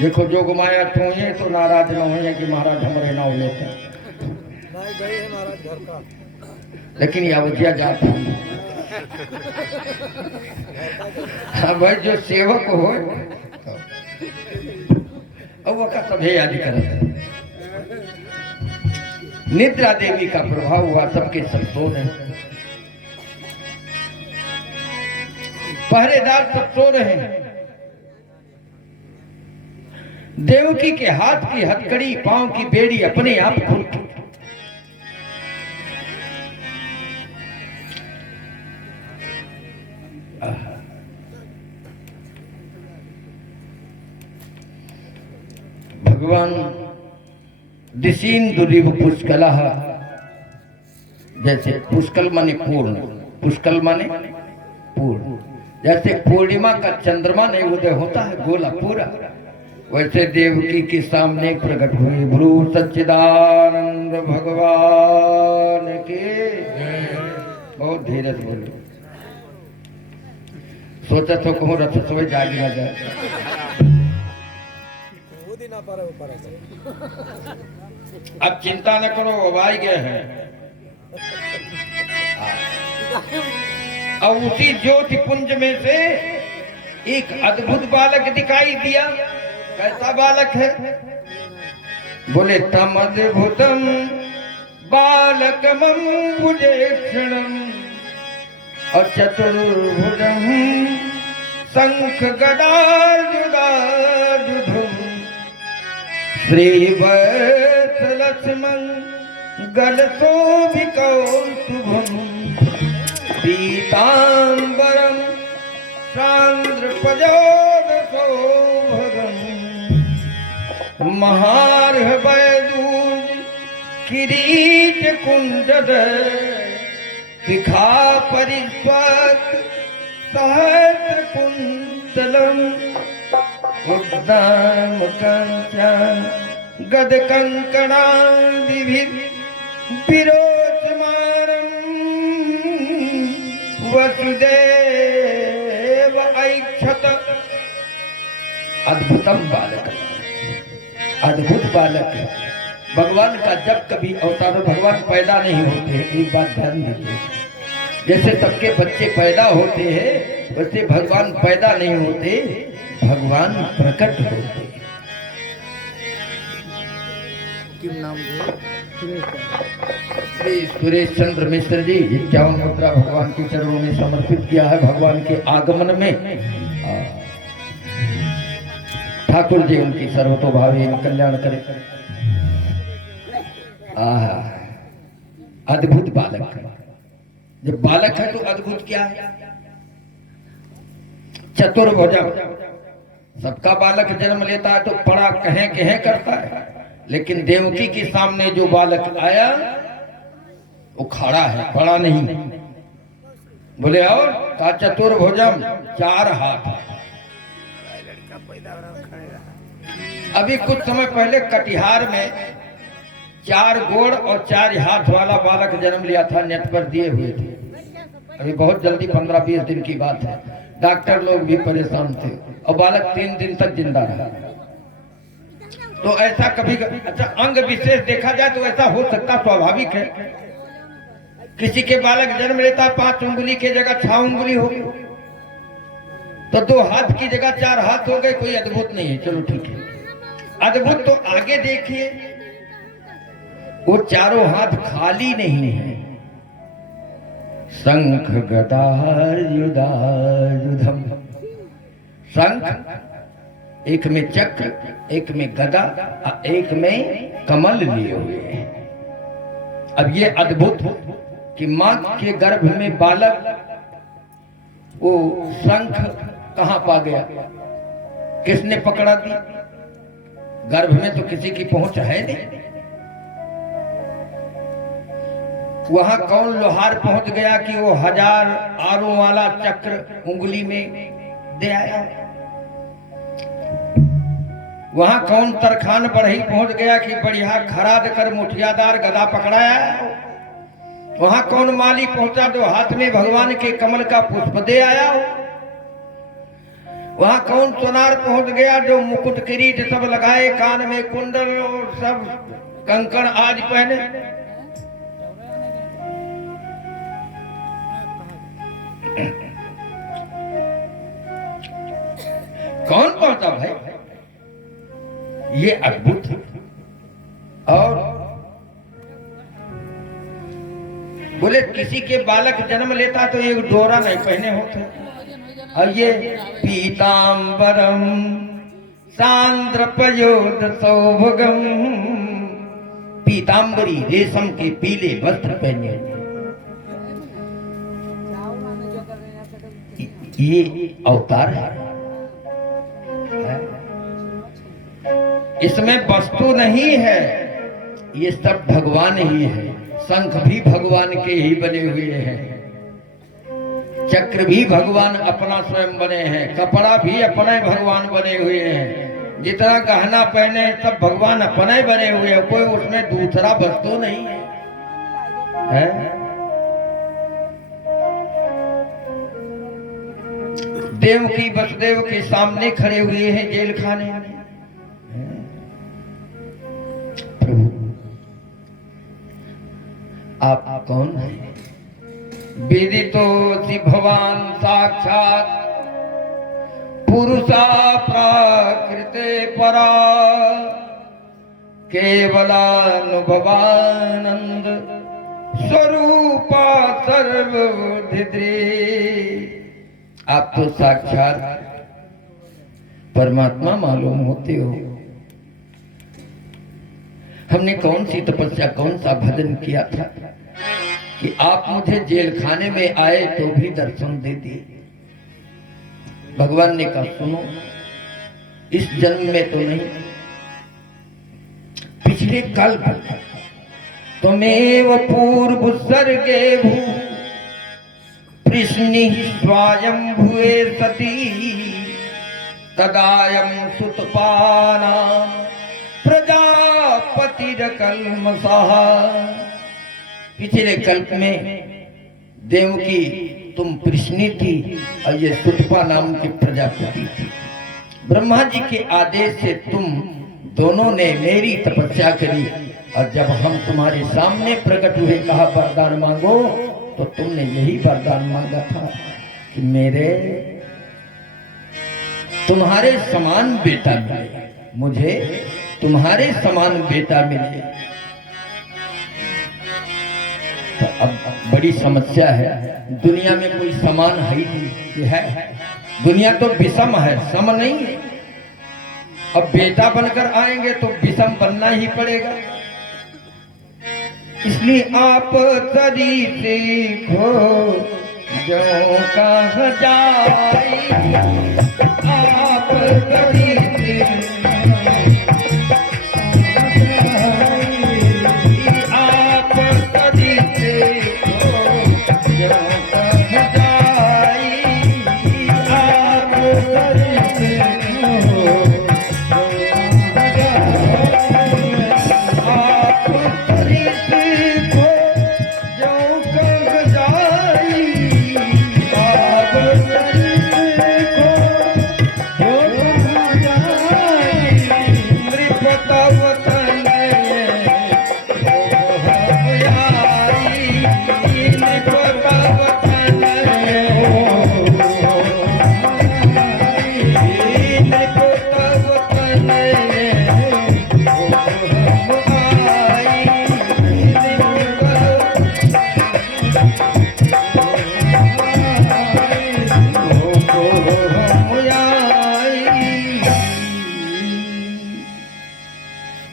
देखो जोग माया सोए तो नाराज न हो कि महाराज हमारे नाव लेते हैं, लेकिन ये अवधिया जाती है। हाँ भाई जो सेवक हो अब वो का सभी याद करते। निद्रा देवी का प्रभाव हुआ, सबके सब सो रहे, पहरेदार सब सो रहे हैं। देवकी के हाथ की हथकड़ी, पांव की बेड़ी अपने आप खुलती। भगवान दिशीन दुर्लिभ पुष्कल, जैसे पुष्कल माने पूर्ण, पुष्कल माने पूर्ण, जैसे पूर्णिमा का चंद्रमा नहीं उदय होता है गोला पूरा, वैसे देवकी के सामने प्रकट हुए। गुरु सच्चिदानंद भगवान के। बहुत धीरे से बोलो, सोचा तो कहूँ रथ सुबह जागी ना जाए। ना पारे ऊपर से। अब चिंता न करो, अब आ गए हैं। और उसी ज्योति पुंज में से एक अद्भुत बालक दिखाई दिया। कैसा बालक है? बोले तम अद्भुतम बालकमं भुजेक्षणम अचतुर्भुजं शंख गदायुधायुधं श्रीवत्सलक्ष्मं गलशोभिकौस्तुभं पीताम्बरं सान्द्रपयोदशोभगम् महार्हवैदूर्य किरीट कुंडल शिखा परिस्वत सहस्र कुंतलम उद्दाम कंचन गद कंकणादिभिः विरोचमानम् वसुदेव ऐक्षत। अद्भुतम बालक, अद्भुत बालक है। भगवान का जब कभी अवतार हो, भगवान पैदा नहीं होते हैं। एक बात ध्यान दीजिए, जैसे सबके बच्चे पैदा होते हैं वैसे भगवान पैदा नहीं होते, भगवान प्रकट होते। किम नाम है? श्री सुरेश चंद्र मिश्र जी 51 मुद्रा भगवान के चरणों में समर्पित किया है। भगवान के आगमन में ठाकुर जी उनकी सर्वतोभावी कल्याण करें। अद्भुत बालक है। जब बालक है तो अद्भुत क्या है? चतुर्भुजा। सबका बालक जन्म लेता है तो पड़ा कहें कहें करता है, लेकिन देवकी के सामने जो बालक आया वो खड़ा है, पड़ा नहीं। बोले और का चतुर्भुजम, 4 हाथ। अभी कुछ समय पहले कटिहार में 4 गोड़ और 4 हाथ वाला बालक जन्म लिया था, नेट पर दिए हुए थे। अभी बहुत जल्दी 15-20 दिन की बात है। डॉक्टर लोग भी परेशान थे और बालक 3 दिन तक जिंदा रहा। तो ऐसा कभी अच्छा अंग विशेष देखा जाए तो ऐसा हो सकता, स्वाभाविक है। किसी के बालक जन्म लेता 5 उंगली की जगह 6 उंगली हो गई, तो 2 हाथ की जगह 4 हाथ हो गए। कोई अद्भुत नहीं है, चलो ठीक है। अद्भुत तो आगे देखिए, वो 4 हाथ खाली नहीं है। शंख गदायुधायुधम, शंख एक में चक्र, एक में गदा, एक में कमल लिए हुए हैं। अब ये अद्भुत कि मां के गर्भ में बालक, वो शंख कहां पा गया, किसने पकड़ा दी? गर्भ में तो किसी की पहुंच है नहीं। वहां कौन लोहार पहुंच गया कि वो 1000 आरों वाला चक्र उंगली में दे आया? वहां कौन तरखान बढ़ई पहुंच गया कि बढ़िया खराद कर मुठियादार गदा पकड़ाया? वहां कौन माली पहुंचा जो हाथ में भगवान के कमल का पुष्प दे आया? वहां कौन सोनार पहुंच गया जो मुकुट किरीट सब लगाए, कान में कुंडल और सब कंकण आज पहने? कौन पहुंचा भाई? ये अद्भुत है। और बोले किसी के बालक जन्म लेता तो एक डोरा नहीं पहने होते। और ये पीताम्बरम सांद्रपयोद सौभगम, पीताम्बरी रेशम के पीले वस्त्र पहने। ये अवतार है। इसमें वस्तु नहीं है, ये सब भगवान ही है। शंख भी भगवान के ही बने हुए हैं, चक्र भी भगवान अपना स्वयं बने हैं, कपड़ा भी अपने भगवान बने हुए हैं। जितना गहना पहने सब भगवान अपने बने हुए हैं, कोई उसमें दूसरा वस्तु नहीं है। देव की वसुदेव के सामने खड़े हुए हैं जेल खाने में। कौन है? विदितो सि भवान साक्षात पुरुषा प्राकृते परा केवलानुभवानंद स्वरूपा सर्वधिद्री। आप तो साक्षात परमात्मा मालूम होते हो। हमने कौन सी तपस्या, कौन सा भजन किया था कि आप मुझे जेल खाने में आए तो भी दर्शन दे दिए। भगवान ने कहा सुनो, इस जन्म में तो नहीं, पिछले कल्प त्वमेव पूर्व सर्गे भू कृष्णि स्वयं भुए सती तदायं सुतपानां प्रजापतिरकल्मषः। पिछले कल्प में देवकी तुम कृष्णि थी और ये सुतपा नाम की प्रजापति थी। ब्रह्मा जी के आदेश से तुम दोनों ने मेरी तपस्या करी और जब हम तुम्हारे सामने प्रकट हुए, कहा वरदान मांगो, तो तुमने यही वरदान मांगा था कि मेरे तुम्हारे समान बेटा मिले, मुझे तुम्हारे समान बेटा मिले। तो अब बड़ी समस्या है, दुनिया में कोई समान है ही नहीं है। दुनिया तो विषम है, सम नहीं है। अब बेटा बनकर आएंगे तो विषम बनना ही पड़ेगा। इसलिए आप तरी सीखो जो कह जाए, आप तरी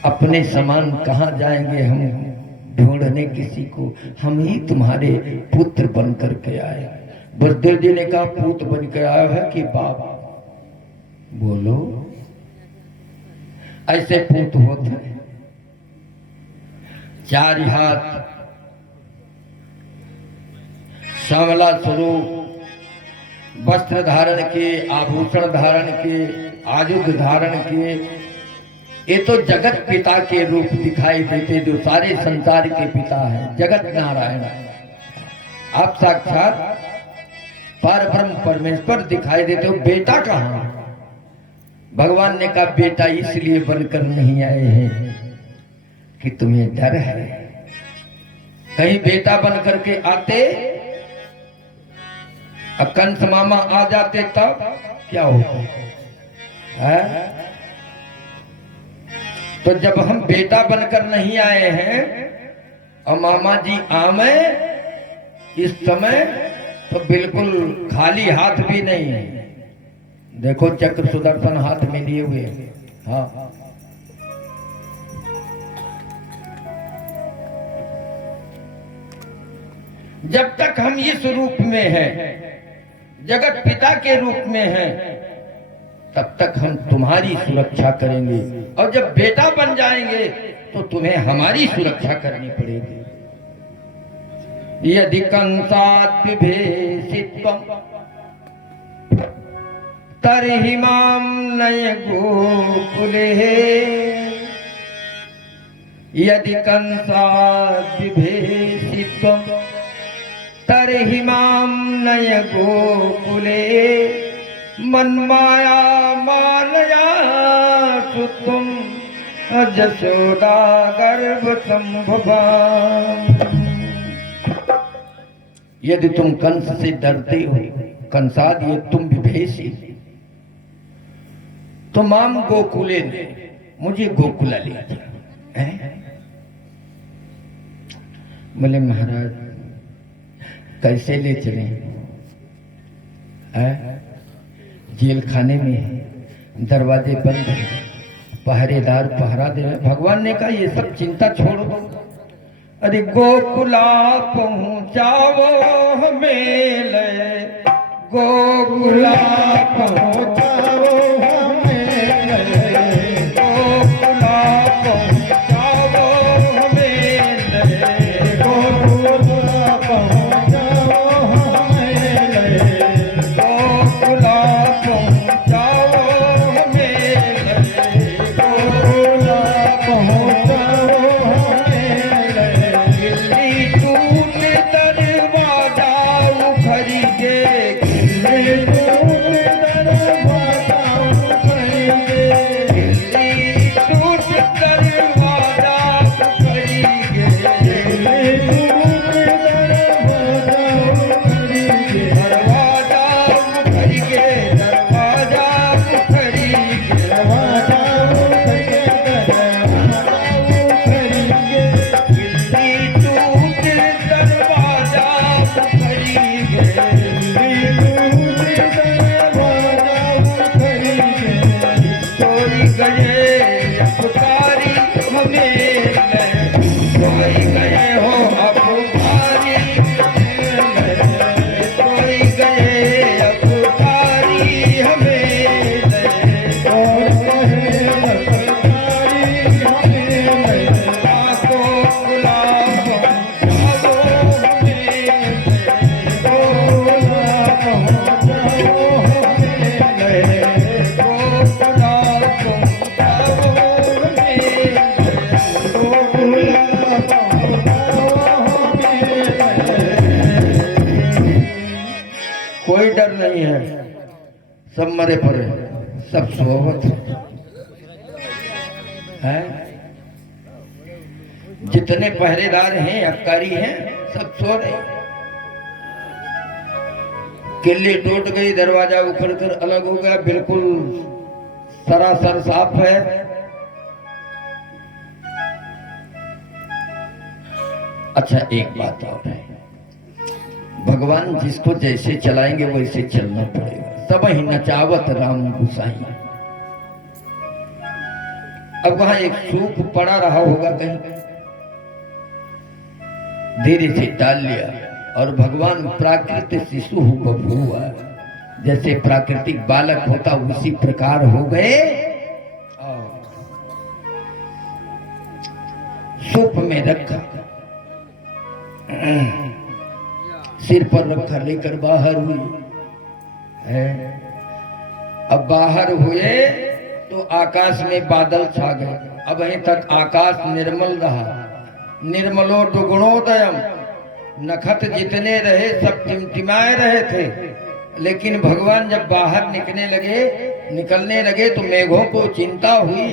अपने समान कहाँ जाएंगे हम ढूंढने किसी को, हम ही तुम्हारे पुत्र बन करके आए। बलदेव जी ने कहा पुत्र बन के आया है कि बाप? बोलो, ऐसे पुत्र होते हैं। 4 हाथ, सांवला स्वरूप, वस्त्र धारण के, आभूषण धारण के, आयुध धारण के, ये तो जगत पिता के रूप दिखाई देते, जो सारे संसार के पिता हैं, जगत नारायण। आप साक्षात परब्रह्म परमेश्वर दिखाई देते हो, बेटा कहाँ? भगवान ने कहा बेटा इसलिए बनकर नहीं आए हैं कि तुम्हें डर है। कहीं बेटा बनकर के आते, कंस मामा आ जाते तब क्या होता है? तो जब हम बेटा बनकर नहीं आए हैं और मामा जी आमे इस समय, तो बिल्कुल खाली हाथ भी नहीं है। देखो चक्र सुदर्शन हाथ में लिए हुए। हाँ, जब तक हम इस रूप में हैं, जगत पिता के रूप में हैं, तब तक हम तुम्हारी सुरक्षा करेंगे, और जब बेटा बन जाएंगे तो तुम्हें हमारी सुरक्षा करनी पड़ेगी। यदि कंसात् विभेषित्वं तर्हि मां नय गोकुले। यदि कंसात् विभेषित्वं तर्हि मां नय गोकुले। मन्माया मानया सुत्वं जशोदा गर्भ संभवाम। यदि तुम कंस से डरते हो, कंसाद ये तुम विभेषी, तो माम गोकुले ने, मुझे गोकुला ले जा। बोले महाराज कैसे ले चले? जेल खाने में है, दरवाजे बंद है, पहरेदार पहरा दे रहे। भगवान ने कहा ये सब चिंता छोड़ दो, अरे गोकुला पहुंचाओ हमें ले, गोकुला पहुंचाओ हमें ले, गोकुला पहुंचाओ हमें ले, गोकुला पहुंचाओ हमें ले, गोकुला पहुंचाओ हमें ले, गोकुला पहुंचाओ हमें ले। दिल्ली टूट दरवाजा उखड़ के, दिल्ली टूट दरवाजा उखड़ के, दिल्ली टूट दरवाजा उखड़ के, दिल्ली टूट दरवाजा उखड़ के, दरवाजा उखड़ के, दरवाजा उखड़ के, दरवाजा उखड़ के, दिल्ली टूट दरवाजा उखड़ के, दिल्ली टूट दरवाजा उखड़ के, चोरी गए पुकारी हमें ले, चोरी गए हो पुकारी हमें ले, चोरी गए पुकारी हमें ले, और कहे पुकारी हमें ले, आको गुलाब पहुंचाओ हमें ले, गोला पहुंचाओ हमें ले, गोला पहुंचाओ हमें ले, गोला पहुंचाओ हमें ले। कोई डर नहीं है, सब मरे पड़े, सब सोवत है। जितने पहरेदार हैं, अबकारी हैं, सब सो रहे। किल्ली टूट गई, दरवाजा उखड़ कर अलग हो गया, बिल्कुल सरासर साफ है। अच्छा एक बात और है, भगवान जिसको जैसे चलाएंगे वैसे चलना पड़ेगा। सब ही नचावत राम गुसाई। अब वहां एक सूप पड़ा रहा होगा कहीं, धीरे से डाल लिया, और भगवान प्राकृतिक शिशु बबुआ, जैसे प्राकृतिक बालक होता उसी प्रकार हो गए। और सूप में रखा, सिर पर रखा, लेकर बाहर हुए है। अब बाहर हुए तो आकाश में बादल छा गए। अब अभी तक आकाश निर्मल रहा, निर्मलो दुगुणोदयम, नखत जितने रहे सब टिमटिमाए रहे थे। लेकिन भगवान जब बाहर निकलने लगे तो मेघों को चिंता हुई,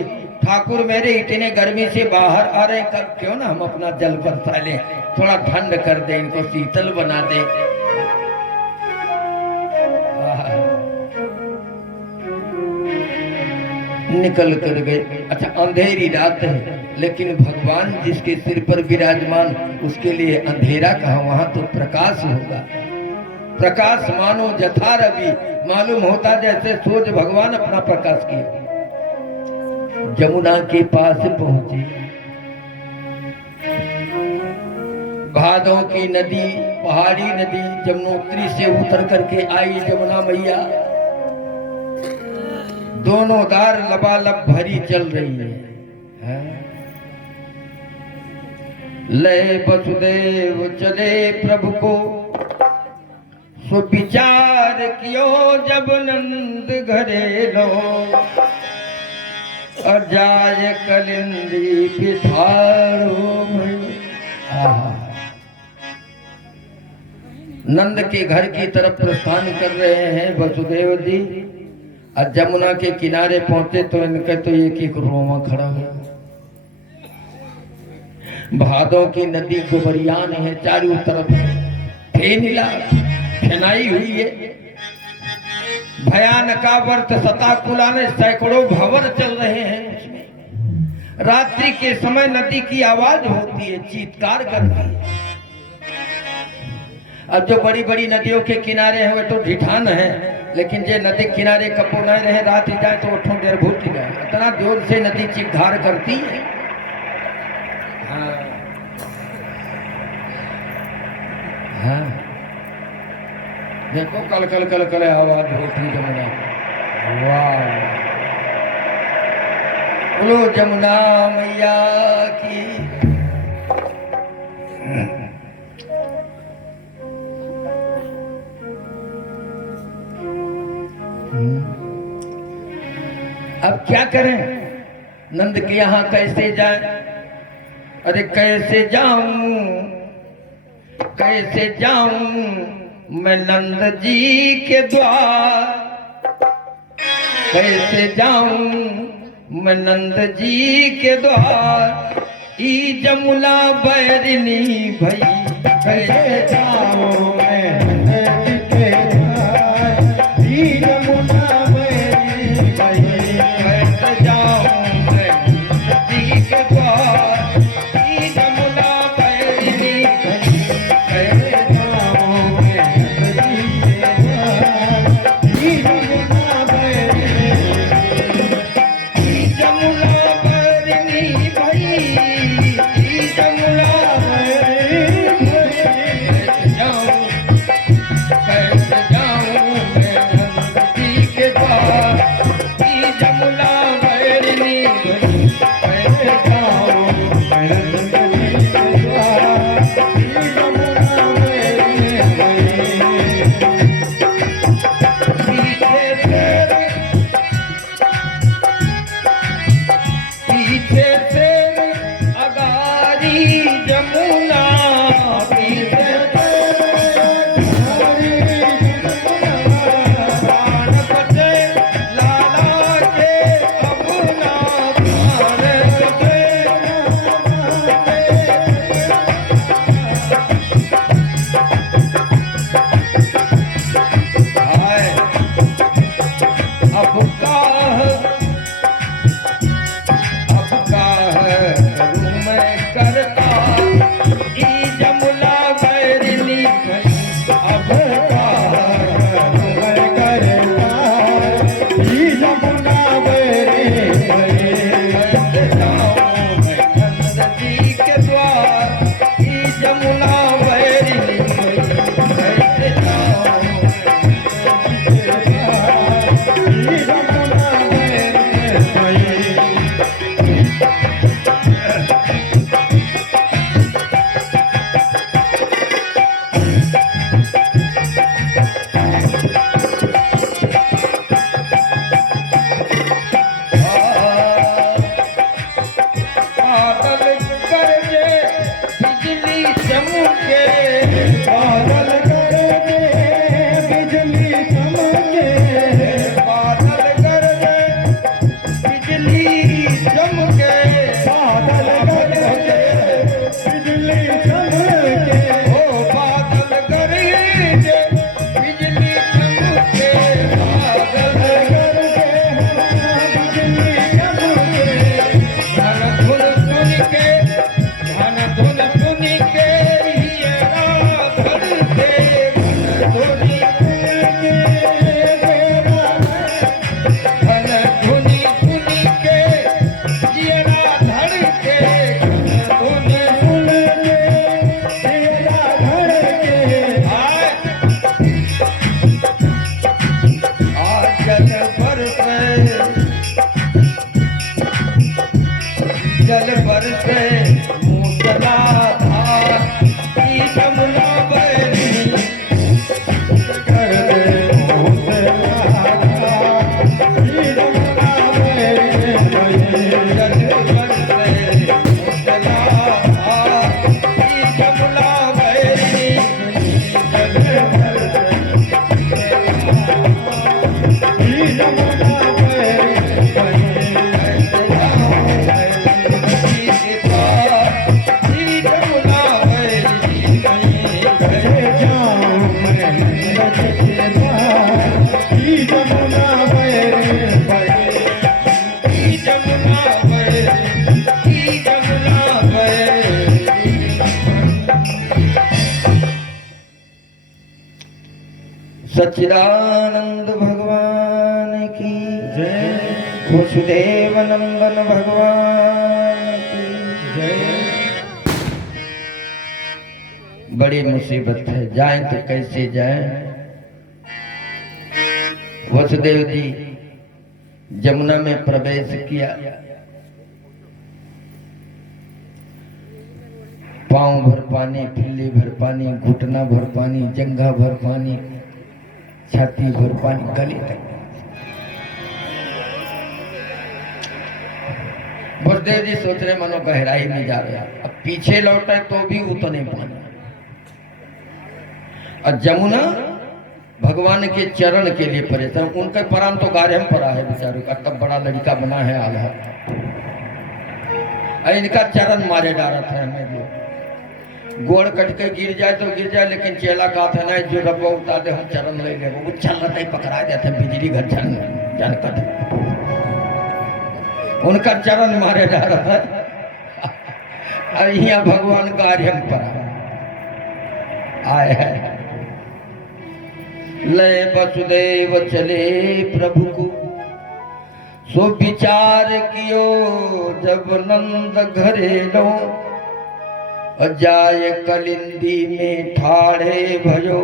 ठाकुर मेरे इतने गर्मी से बाहर आ रहे, कब क्यों ना हम अपना जल बरसा लें, थोड़ा ठंड कर दे, इनको शीतल बना दे। निकल कर गए। अच्छा अंधेरी रात है, लेकिन भगवान जिसके सिर पर विराजमान, उसके लिए अंधेरा कहाँ, वहां तो प्रकाश होगा। प्रकाश मानो जथा रवि, मालूम होता जैसे सूरज भगवान अपना प्रकाश किया। जमुना के पास पहुंचे, भादों की नदी, पहाड़ी नदी जमुनोत्री से उतर करके आई जमुना मैया। दोनों दार लबालब भरी चल रही है। लय वसुदेव चले प्रभु को, सुविचार कियो जब नंद घरे लो, और जाय कलिंदी पिठारो भई। नंद के घर की तरफ प्रस्थान कर रहे हैं वसुदेव जी। और जमुना के किनारे पहुंचे तो इनके तो एक एक रोमा खड़ा है। भादों की नदी गोबरियान है चारों तरफ, फेनिला फेनाई हुई है। भयानका वर्त सताकुला ने सैकड़ों भंवर चल रहे हैं उसमें। रात्रि के समय नदी की आवाज होती है, चीत्कार करती है। अब जो बड़ी बड़ी नदियों के किनारे हैं वे तो ढिठान है, लेकिन जे नदी किनारे कपो न रहे रात ही जाए तो उठो देर भूत जाए, इतना जोर से नदी चीत्कार करती है। हाँ हाँ देखो कल कल कल कल आवाज होती जमुना। वाह बोलो जमुना मैया की। अब क्या करें, नंद के यहाँ कैसे जाए? अरे कैसे जाऊं कैसे जाऊं मैं नंद जी के द्वार, कैसे जाऊं मैं नंद जी के द्वार। ई जमुना बैरिनी भई कैसे जाऊं मैं नंद जी के द्वार। ई जमुना बैरिनी भई कैसे जाऊं मैं नंद जी के द्वार। ई जमुना बैरिनी भई कैसे जाऊं मैं नंद जी के द्वार। ई जमुना जमुना बैरिनी भई जमुना बैरिनी कैसे जाऊं मैं नंद जी के द्वार। जमुना बैरिनी भई कैसे जाऊं मैं नंद जी के द्वार। जमुना बैरिनी पीछे से अगारी जमुना, पीछे से अगारी जमुना। प्राण बचे लाला के अपना, प्राण बचे हाय अब का करूं मैं करता। ई जमुना बैरिनी भई अब का करूं मैं करता। ई जमुना बैरिनी भई कैसे जाऊं मैं नंद जी के द्वार। ई जमुना बैरिनी भई कैसे जाऊं मैं नंद जी के द्वार। ई जमुना बैरिनी भई बादल गरजे बिजली चमके, बादल गरजे बिजली चमके। बादल गरजे बिजली चमके, बादल गरजे बिजली चमके। ओ बादल गरजे बिजली चमके, बादल गरजे बिजली चमके। धन धुन सुन के हियरा धड़के, धन धुन सुन के हियरा धड़के, धन धुन सुन के हियरा धड़के। आज जल बरसे मूसलाधार। ई जमुना बैरिनी कर दे मूसलाधार। ई जमुना बैरिनी जल बरसे मूसलाधार। ई जमुना बैरिनी जल बरसे ई जमुना बैरिनी सच्चिदानंद भगवान की जय। वसुदेव नंदन भगवान की जय। बड़ी मुसीबत है, जाएं तो कैसे जाएं। वसुदेव जी जमुना में प्रवेश किया, पांव भर पानी, फिल्ली भर पानी, घुटना भर पानी, जंघा भर पानी, छाती भर पानी, गले तक। वसुदेव जी सोच रहे मनो गहराई में जा रहे हैं। अब पीछे लौटा तो भी उतने पानी। और जमुना भगवान के चरण के लिए परेशान। उनके पराम तो गार्हम पड़ा है बेचारों का, तब बड़ा लड़का बना है आल्हा। इनका चरण मारे डारा था हमें भी। गोड़ कट के गिर जाए तो गिर जाए, लेकिन चेला का था ना जो रब्बा उतार दे हम चरण ले गए। वो चल रहा था पकड़ा जाते बिजली घर जान कर उनका चरण मारे डारा था। और यहाँ भगवान गार्हम पड़ा आए है। लय वसुदेव चले प्रभु को, सो विचार कियो जब नंद घरे लो। जाय कलिंदी में ठाड़े भयो,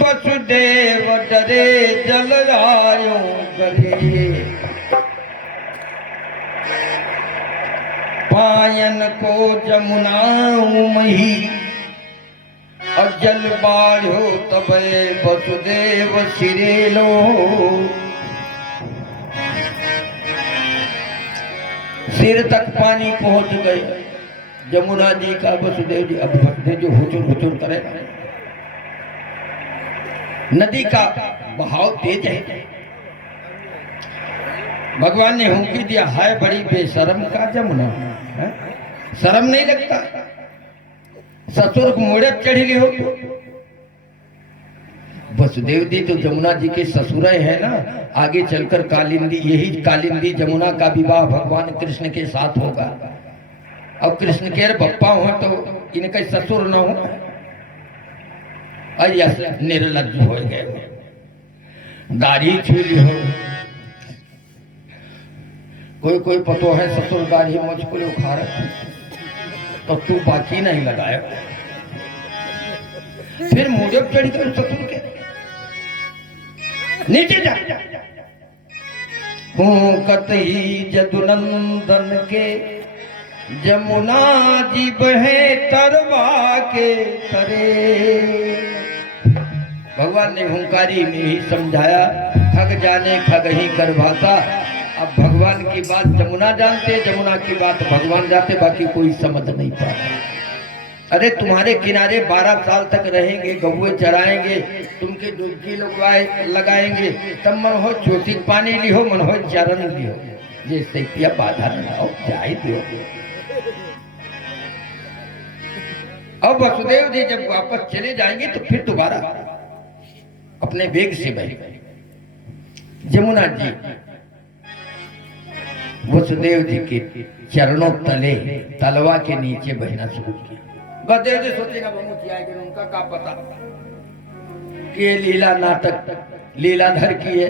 वसुदेव डरे जल आयो करे। पायन को जमुना मही, और जल बाढ़ो तबे वसुदेव सिरे लो। सिर तक पानी पहुंच गए जमुना जी का। वसुदेव जी अब वसुदेव जो हुचुर हुचुर करे, नदी का बहाव तेज है। भगवान ने हुक्म दिया, हाय बड़ी बेशरम का जमुना, शर्म नहीं लगता, ससुर मोड़े चढ़ी हो। वसुदेव जी तो जमुना जी के ससुर है ना। आगे चलकर कालिंदी, यही कालिंदी जमुना का विवाह भगवान कृष्ण के साथ होगा। अब कृष्ण के बप्पा हो तो इनके ससुर न हो, निर्लज हो गए। दाढ़ी छूली हो, कोई कोई पतो है ससुर दाढ़ी मुझको उखाड़, तो तू बाकी नहीं लगाया। फिर मुझे चढ़ी कर ससुर के नीचे जा। हूँ कतई जदुनंदन के, जमुना जी बहे तरवा के तरे। भगवान ने हुंकारी में ही समझाया, खग जाने खग ही कर भाषा। अब भगवान की बात जमुना जानते, जमुना की बात भगवान जानते, बाकी कोई समझ नहीं पाता। अरे तुम्हारे किनारे 12 साल तक रहेंगे, गौए चराएंगे, तुमके डुबकी लगाएंगे, तब मन हो छोटी पानी लिहो, मन हो चरण लिहो, जैसे किया बाधा न लाओ, जाए दियो। अब वसुदेव जी जब वापस चले जाएंगे तो फिर दोबारा अपने वेग से बहे। जमुना जी वसुदेव जी के चरणों तले तलवा के नीचे बहना शुरू किया। बलदेव जी सोचेगा उनका क्या पता कि लीला नाटक लीलाधर की है।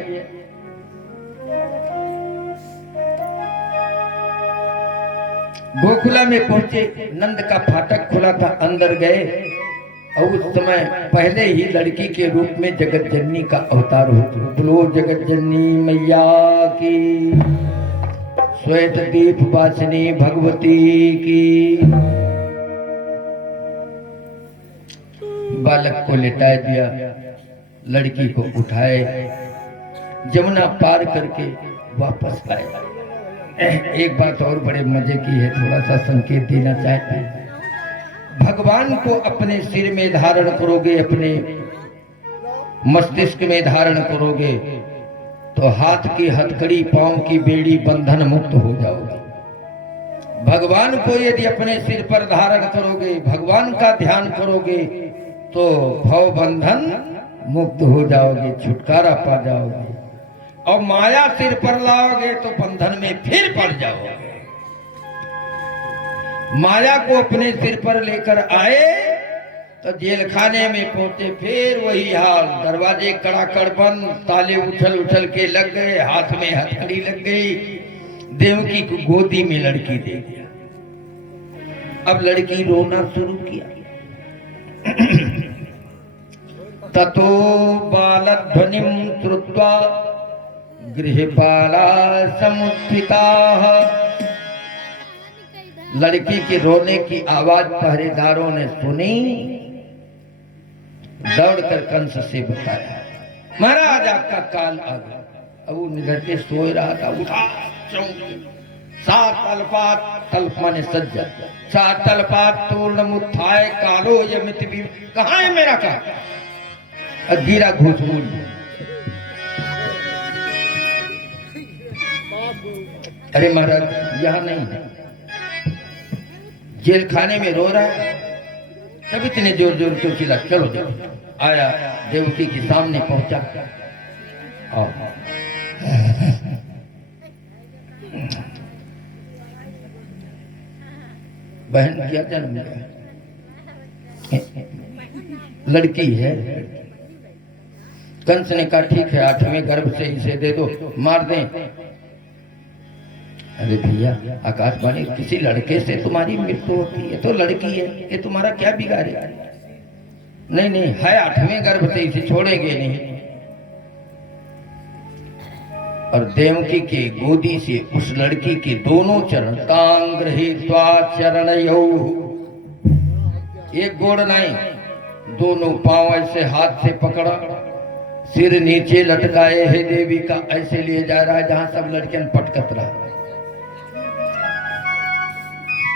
गोकुला में पहुंचे, नंद का फाटक खुला था, अंदर गए और उस समय पहले ही लड़की के रूप में जगत जननी का अवतार हो। बोलो जगत जननी मैया की, श्वेत दीप वासिनी भगवती की। बालक को लिटा दिया, लड़की को उठाए, जमुना पार करके वापस आए। एक बात और बड़े मजे की है, थोड़ा सा संकेत देना चाहते हैं। भगवान को अपने सिर में धारण करोगे, अपने मस्तिष्क में धारण करोगे तो हाथ की हथकड़ी, पांव की बेड़ी, बंधन मुक्त हो जाओगे। भगवान को यदि अपने सिर पर धारण करोगे, भगवान का ध्यान करोगे तो भव बंधन मुक्त हो जाओगे, छुटकारा पा जाओगे। और माया सिर पर लाओगे तो बंधन में फिर पड़ जाओगे। माया को अपने सिर पर लेकर आए तो जेल खाने में पहुंचे, फिर वही हाल, दरवाजे कड़ाकड़ बंद, ताले उछल उछल के लग गए, हाथ में हथकड़ी लग गई। देवकी को गोदी में लड़की दे दिया। अब लड़की रोना शुरू किया। ततो बालध्वनिं श्रुत्वा गृहपाला समुत्थिताः। लड़की के रोने की आवाज पहरेदारों ने सुनी, दौड़कर कंस से बताया, महाराज आपका काल आ गया। अब वो निधर के सोए रहा था, उठा चौंकी, 7 तलपात, तल्प माने सज्जा, 7 तलपात तूर्ण मुत्थाय कालो यमित भी, कहाँ है मेरा का? गिरा घूसमूल। अरे महाराज यहाँ नहीं है, जेल खाने में रो रहा है। तब इतने जोर जोर क्यों चिल्ला? चलो देखो। आया, देवकी के सामने पहुंचा। आओ। बहन क्या जन्म लिया? लड़की है। कंस ने कहा ठीक है, 8वें गर्भ से इसे दे दो, मार दें। अरे भैया, आकाशवाणी, किसी लड़के से तुम्हारी मृत्यु होती है तो लड़की है, ये तुम्हारा क्या बिगाड़े? नहीं नहीं है, 8वें गर्भ से इसे छोड़ेंगे नहीं। और देवकी के गोदी से उस लड़की के दोनों चरण, तांग गृहीत्वा चरणयोः, एक गोड़ नहीं, दोनों पांव ऐसे हाथ से पकड़ा, सिर नीचे लटकाए है देवी का, ऐसे लिए जा रहा है जहां सब लड़कियां पटकत रहा।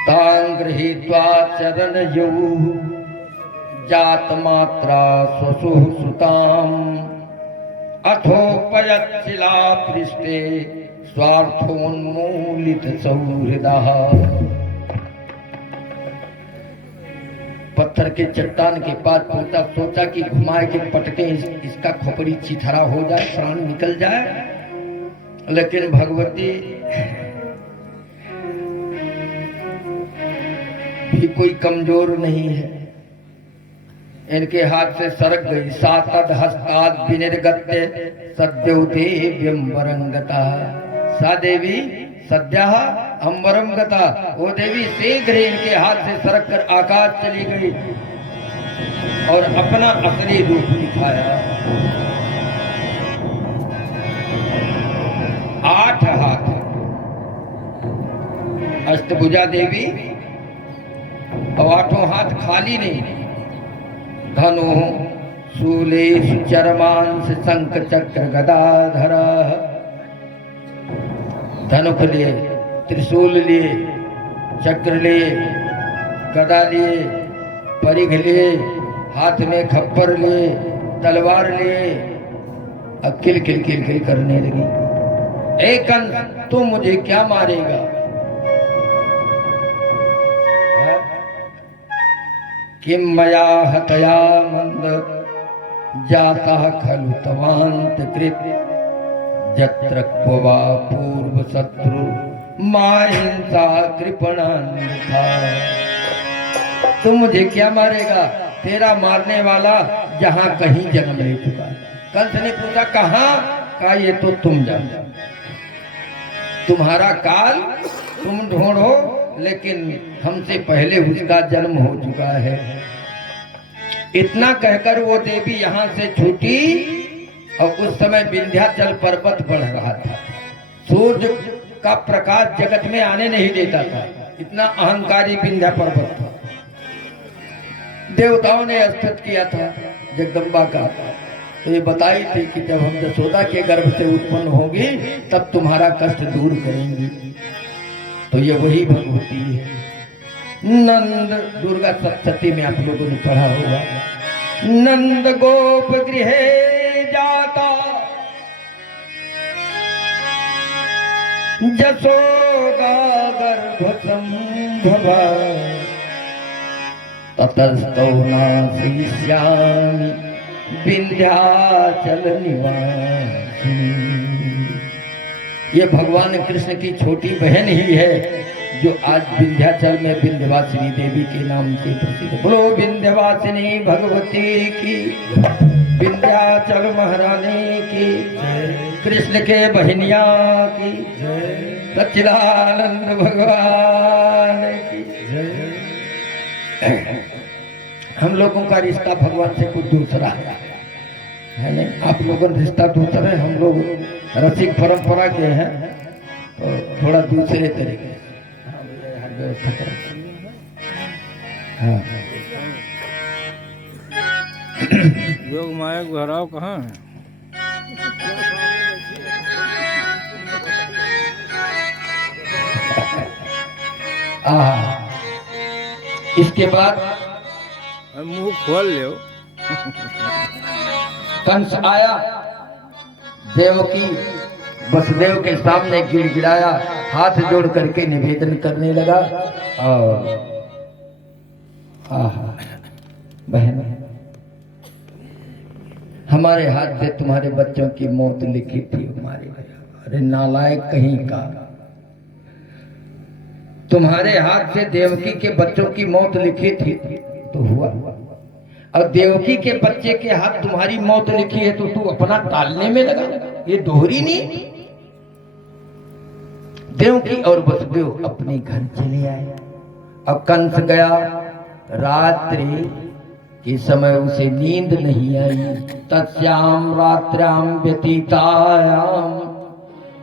तां गृहीत्वा चरणयोः जात मात्रा स्वसुः सुताम् अथोपयत् शिला पृष्ठे स्वार्थोन्मूलित सौहृदः। पत्थर के चट्टान के पास पहुंचा, सोचा कि घुमाए के पटके इसका खोपड़ी चिथरा हो जाए, प्राण निकल जाए। लेकिन भगवती भी कोई कमजोर नहीं है, इनके हाथ से सरक गई। सातद हस्ताद विनिर्गत्य सद्यो देव्यं वरंगता। सा देवी सद्यः अंबरम गता, वो देवी शीघ्र इनके हाथ से सरक कर आकाश चली गई और अपना असली रूप दिखाया। 8 हाथ, अष्टभुजा देवी, और 8 हाथ खाली नहीं, धनु शूलेश चरमांश शंख चक्र गदाधर। धनुष लिए, त्रिशूल लिए, चक्र लिए, गदा लिए, परिघ लिए, हाथ में खप्पर लिए, तलवार लिए। अब किल किल किल किल करने लगी। ए कंस, तू मुझे क्या मारेगा? किम मया हतया मंद जाता खलु तवांत कृत जत्र क्वा पूर्व शत्रु माहिंसा कृपणान्विता। तुम मुझे क्या मारेगा? तेरा मारने वाला जहां कहीं जन्म ले चुका है। कंस ने पूछा कहां? कहा ये तो तुम जानो, तुम्हारा काल तुम ढूंढो, लेकिन हमसे पहले उसका जन्म हो चुका है। इतना कहकर वो देवी यहाँ से छूटी और उस समय विंध्याचल पर्वत बढ़ रहा था। सूर्य का प्रकाश जगत में आने नहीं देता था, इतना अहंकारी विंध्या पर्वत था। देवताओं ने अस्तित्व किया था जगदम्बा का, तो ये बताई थी कि जब हम यशोदा के गर्भ से उत्पन्न होगी तब तुम्हारा कष्ट दूर करेंगी। तो ये वही भगवती है। नंद, दुर्गा सप्तशती में आप लोगों ने पढ़ा होगा। नंद गोप गृहे जाता जसोदा गर्भ संभवा ततस्तौ नासिष्यामि विंध्याचल निवासिनी। ये भगवान कृष्ण की छोटी बहन ही है जो आज विंध्याचल में विंध्यवासिनी देवी के नाम से प्रसिद्ध। बोलो विंध्यवासिनी भगवती की, विंध्याचल महारानी की, कृष्ण के बहनिया की, सच्चिदानंद भगवान की। हम लोगों का रिश्ता भगवान से कुछ दूसरा है नहीं। आप लोगों का रिश्ता दूसरा है, हम लोग रसिक परंपरा के हैं तो थोड़ा दूसरे तरीके हर व्यवस्था करें। हाँ योग माया घराव कहाँ है? इसके बाद मुंह खोल लो। कंस आया, देवकी वसुदेव के सामने गिड़गिड़ाया, हाथ जोड़ करके निवेदन करने लगा। और बहन, हमारे हाथ से तुम्हारे बच्चों की मौत लिखी थी हमारे। अरे नालायक कहीं का, तुम्हारे हाथ से देवकी के बच्चों की मौत लिखी थी तो हुआ, और देवकी के बच्चे के हाथ तुम्हारी मौत लिखी है तो तू अपना टालने में लगा। ये दोहरी नहीं। देवकी और वसुदेव अपने घर चले आए। अब कंस गया, रात्रि के समय उसे नींद नहीं आई। तस्याम रात्र्याम व्यतीतायाम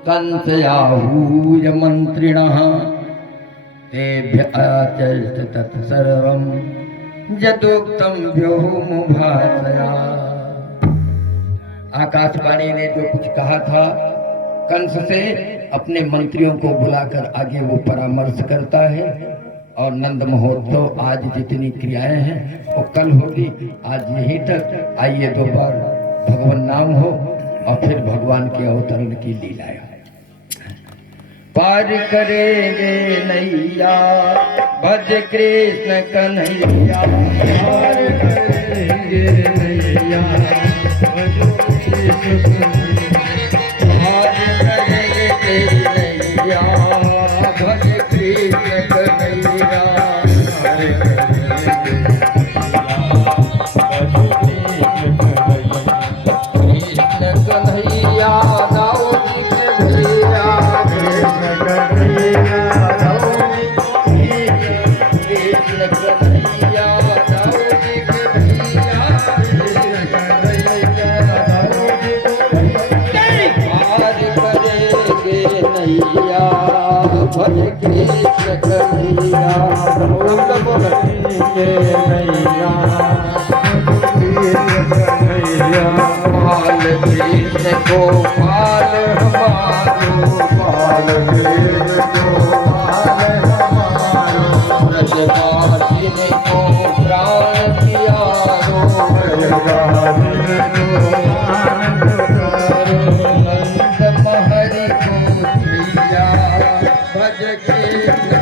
कंस आहूय मंत्रिणः तेभ्य आचष्ट तत्सर्वं यदुक्तं व्योमुभासया। आकाशवाणी ने जो कुछ कहा था कंस से, अपने मंत्रियों को बुलाकर आगे वो परामर्श करता है। और नंद महोत्सव आज जितनी क्रियाएं हैं वो कल होगी, आज यहीं तक। आइए दो बार भगवान नाम हो और फिर भगवान के अवतरण की लीलाएं। पार करेंगे नैया भज कृष्ण कन्हैया, पार करेंगे नैया भज कृष्ण कन्हैया, पार करेंगे नैया भज कृष्ण कन्हैया, पार करेंगे कृष्ण कन्हैया दाऊ जी के भैया, भज कृष्ण कन्हैया, बाल कृष्ण गोपाल हमारो, बाल कृष्ण गोपाल हमारो, ब्रजवासिन को प्राण प्यारो, ब्रजवासिन को प्राण प्यारो, नंद महरि को भैया भज कृष्ण